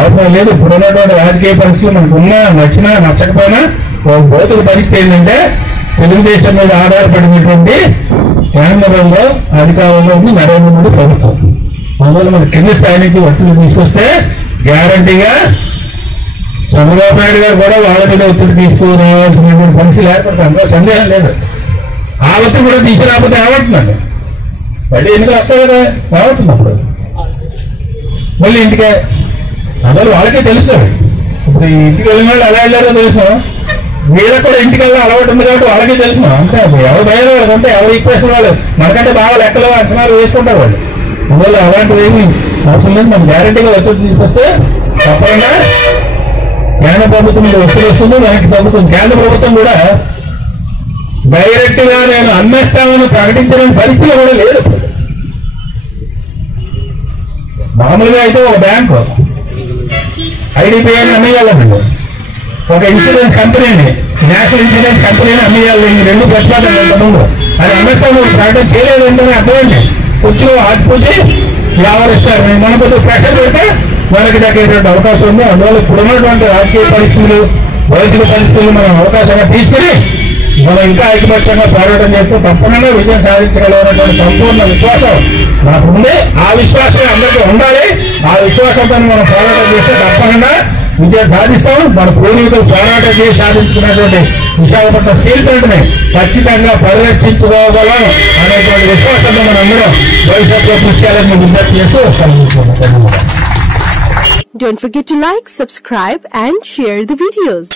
అవసరం లేదు. ఇప్పుడు ఉన్నటువంటి రాజకీయ పరిస్థితులు మనకు ఉన్నా నచ్చినా నచ్చకపోయినా భౌతిక పరిస్థితి ఏంటంటే తెలుగుదేశం మీద ఆధారపడినటువంటి కేంద్రంలో అధికారంలో ఉంది నరేంద్ర మోడీ ప్రభుత్వం. అందువల్ల మన కింది స్థాయి నుంచి ఒత్తిడి తీసుకొస్తే గ్యారంటీగా చంద్రబాబు నాయుడు గారు కూడా వాళ్ళ మీద ఒత్తిడి తీసుకురావాల్సినటువంటి పరిస్థితి ఏర్పడుతుంది. అందులో సందేహం లేదు. ఆ ఒత్తిడి కూడా తీసుకురాకపోతే ఏమంటున్నాడు? మళ్ళీ ఎన్నికలు వస్తాయి కదా, ఏమవుతుంది అప్పుడు మళ్ళీ ఇంటికే. అందువల్ల వాళ్ళకే తెలుసు. ఇప్పుడు ఇంటికి వెళ్ళిన వాళ్ళు ఎలా వెళ్ళారో తెలుసు. వీళ్ళకి కూడా ఇంటికి వెళ్ళి అలవాటు ఉంది కాబట్టి వాళ్ళకే తెలుసు. అంతే, ఎవరు భయం వాళ్ళకి ఉంటే ఎవరు ఈక్వేషన్ వాళ్ళు మనకంటే బాగా లెక్కలు అంచనాలు వేసుకుంటారు వాళ్ళు. అందువల్ల అలాంటివి ఏమి అవసరం లేదు. మనం గ్యారంటీగా ఒత్తిడి తీసుకొస్తే తప్పకుండా కేంద్ర ప్రభుత్వం మీద ఒత్తిడి వస్తుంది, వెనక్కి తగ్గుతుంది. కేంద్ర ప్రభుత్వం కూడా డైరెక్ట్ గా నేను అమ్మేస్తామని ప్రకటించిన పరిస్థితి కూడా లేదు. మామూలుగా అయితే ఒక బ్యాంకు ఐడిబిఐని అమ్మేయాలండి, ఒక ఇన్సూరెన్స్ కంపెనీని నేషనల్ ఇన్సూరెన్స్ కంపెనీని అమ్మేయాలి. ఈ 2 ప్రతిపాదనలు ఇంతకుముందు అది అమ్మేస్తాము ప్రకటన చేయలేదు ఏంటనే అర్థమండి. కొంచెం ఆచిపూచి వ్యవహరిస్తారు. మన కొద్దిగా ప్రెషర్ పెడితే మనకి దక్కేటువంటి అవకాశం ఉంది. అందువల్ల ఇప్పుడున్నటువంటి రాజకీయ పరిస్థితులు, భౌతిక పరిస్థితులు మనం అవకాశంగా తీసుకుని మనం ఇంకా ఐకమత్యంగా పోరాటం చేస్తూ తప్పకుండా విజయం సాధించగలనేటువంటి సంపూర్ణ విశ్వాసం నాకు ఉంది. ఆ విశ్వాసం అందరికీ ఉండాలి. ఆ విశ్వాసంతో మనం పోరాటం చేస్తే తప్పకుండా విజయం సాధిస్తాం. మన పూర్వీకులు పోరాటం చేసి సాధించుకున్నటువంటి విశాఖపట్నం స్టీల్ ప్లాంట్ని ఖచ్చితంగా పరిరక్షించుకోగలం అనేటువంటి విశ్వాసంతో మనం అందరం భవిష్యత్తులో కృషి చేయాలని విజ్ఞప్తి చేస్తూ వస్తాం. Don't forget to like, subscribe and share the videos.